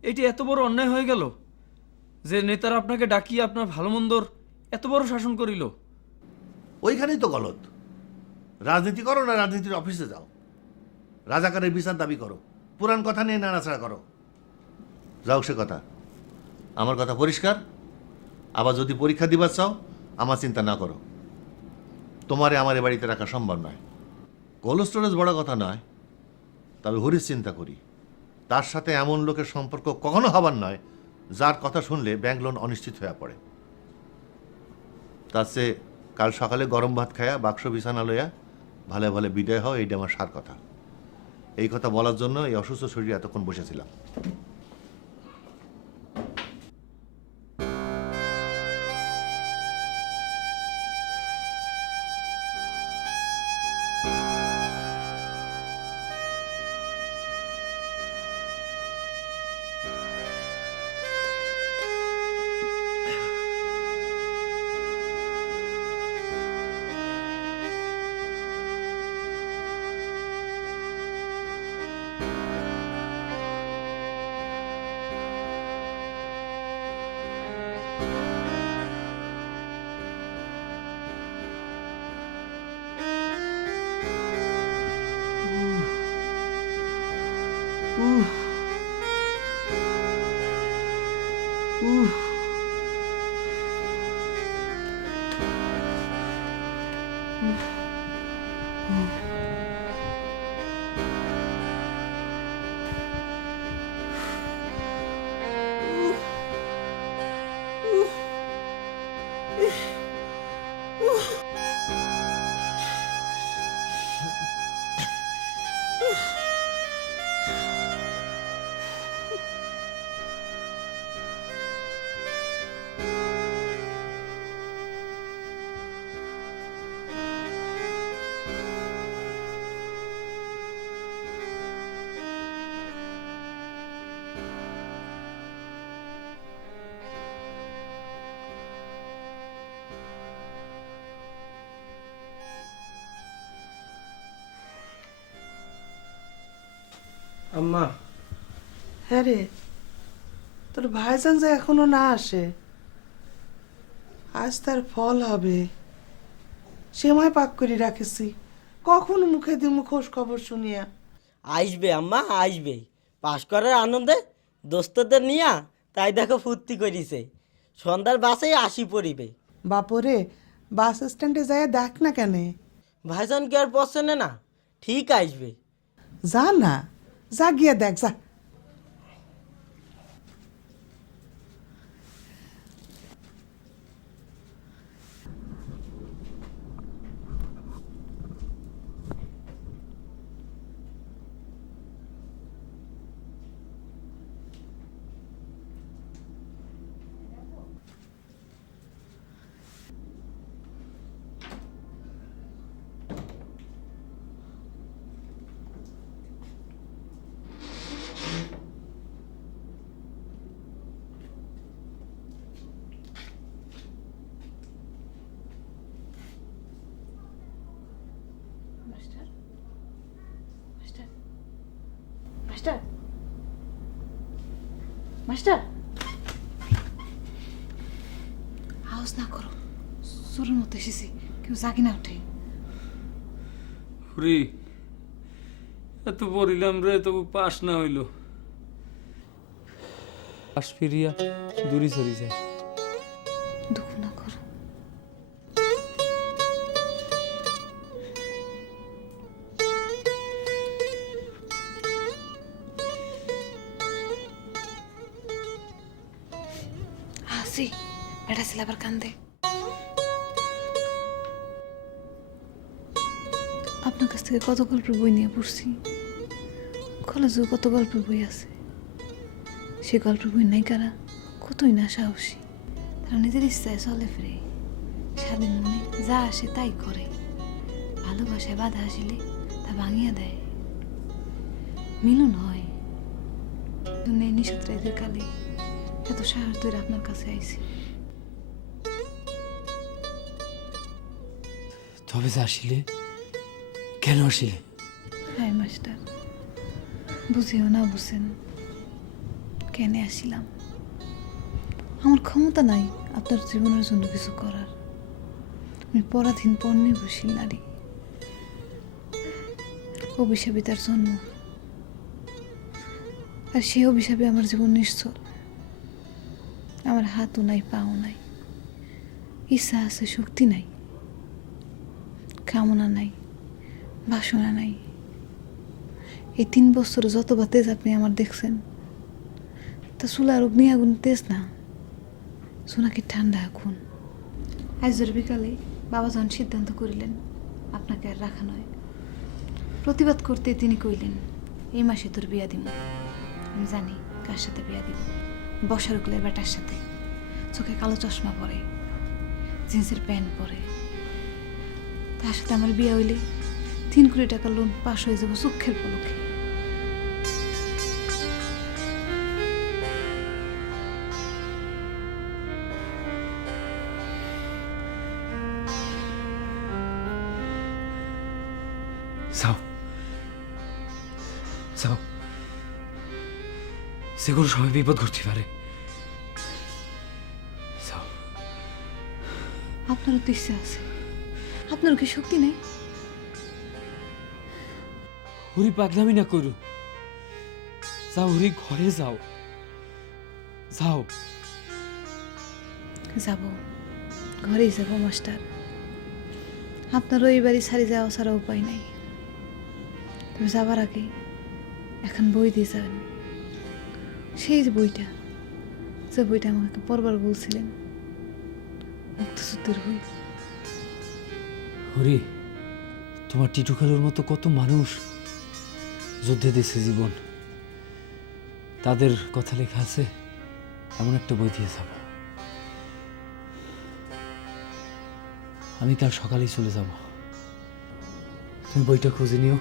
এটি এত বড় অন্যায় হয়ে গেল যে নেতারা আপনাকে ডাকিয়ে আপনার ভালো মন্দর এত বড় শাসন করিল। ওইখানেই তো গলত। রাজনীতি করো না, রাজনীতির অফিসে যাও, রাজাকারের বিচার দাবি করো, পুরান কথা নিয়ে নাড়াচাড়া করো। যাও সে কথা। আমার কথা পরিষ্কার। আবার যদি পরীক্ষা দিবার চাও, আমার চিন্তা না করো। তোমারে আমার এ বাড়িতে রাখা সম্ভব নয়। কোল্ড স্টোরেজ বড় কথা নয়, তবে হরির চিন্তা করি। তার সাথে এমন লোকের সম্পর্ক কখনো হবার নয় যার কথা শুনলে ব্যাংক লোন অনিশ্চিত হয়ে পড়ে। তার চেয়ে কাল সকালে গরম ভাত খায়া বাক্স বিছানা লইয়া ভালো ভালো বিদায় হও, এইটা আমার সার কথা। এই কথা বলার জন্য এই অসুস্থ শরীরে এতক্ষণ বসেছিলাম। আম্মা। হ্যাঁ রে, তোর ভাইজান যে এখনো না আসে, আজ তার ফল হবে। সেমাই পাক করে রাখেছি, কখন মুখে দিমু খোঁজ খবর শুনিয়া। আসবে আম্মা, আসবে। পাশ করার আনন্দে দোস্তদের নিয়া তাই দেখো ফুর্তি করিছে। সন্ধ্যার বাসেই আসি পড়িবে। বাপরে, বাস স্ট্যান্ডে যায় দেখ না কেন? ভাইজান কি আর পছন্দ না? ঠিক আসবে। যা না, যা গিয়া দেখ যা। মাস্টার আওয়াজ না করো, চোরের মতো এসেছি, কেউ জাগি না ওঠে। হুরি এত পড়িলাম রে, তবু পাস না হইল। পাশ ফিরিয়া দূরি সরি যায়। দুঃখ না করো। হাসি বেটা ছিল আবার কান্দে। আপনার কাছ থেকে কত গল্পের বই নিয়ে পড়ছি, কলেজেও কত গল্পের বই আছে। সে গল্পের বই নাই কারা কতই না সাহসী, তারা নিজের ইচ্ছায় চলে ফিরে, স্বাধীন মনে যা আসে তাই করে, ভালোবাসায় বাধা আসিলে তা ভাঙিয়া দেয়। মিলন হয় দুনিয়ায় নিষেধের কালে এত সাহস ধরে আপনার কাছে আইছি। তবে যে আসিলে কেন আসিলে? হায় মাস্টার, বুঝিও না বুঝেন কেন আসিলাম। আমার ক্ষমতা নাই আপনার জীবনের জন্য কিছু করার। আমি পরাধীন পর নির্ভরশীল নারী, অভিশাপে তার জন্ম, আর সেই অভিশাপে আমার জীবন নিশ্চল। আমার হাতও নাই, পাও নাই, ইচ্ছা আছে শক্তি নাই, কামনা নাই, বাসনা নাই। এই 3 বছরে যতবার তেজ আপনি আমার দেখছেন, তা চুলার অগ্নি আগুন তেজ না, সোনাকে ঠান্ডা আগুন। আজের বিকালে বাবা যখন সিদ্ধান্ত করিলেন আপনাকে আর রাখা নয়, প্রতিবাদ করতে তিনি কইলেন, এই মাসে তোর বিয়া দিব। আমি জানি কার সাথে বিয়া দিব। বসার উকলের বেটার সাথে, চোখে কালো চশমা পরে, জিন্সের প্যান্ট পরে। তার সাথে আমার বিয়া হইলে 3 কোটি টাকা লোন পাস হয়ে যাবো চোখের পলকে। যাও যাও, যে কোনো সময় বিপদ ঘটতে পারে। যাও। আপনারও তো ইচ্ছা আছে, আপনারও কি শক্তি নেই? হুরি পাগলামি না করু, যাও হুরি, ঘরে যাও। যাও। যাব, ঘরেই যাব মাস্টার। আপনারও এই বাড়ি ছাড়ি যাওয়া ছাড়া উপায় নাই। তবে যাবার আগে এখন বই দিয়ে যাবেন, সেই যে বইটা আমাকে পরবার বলছিলেন, মুক্তিযুদ্ধের বই। হরি, তোমার টিটু খালুর মতো কত মানুষ যুদ্ধে দিয়েছে জীবন, তাদের কথা লেখা আছে, এমন একটা বই দিয়ে যাব। আমি কাল সকালেই চলে যাব, তুমি বইটা খুঁজে নিও।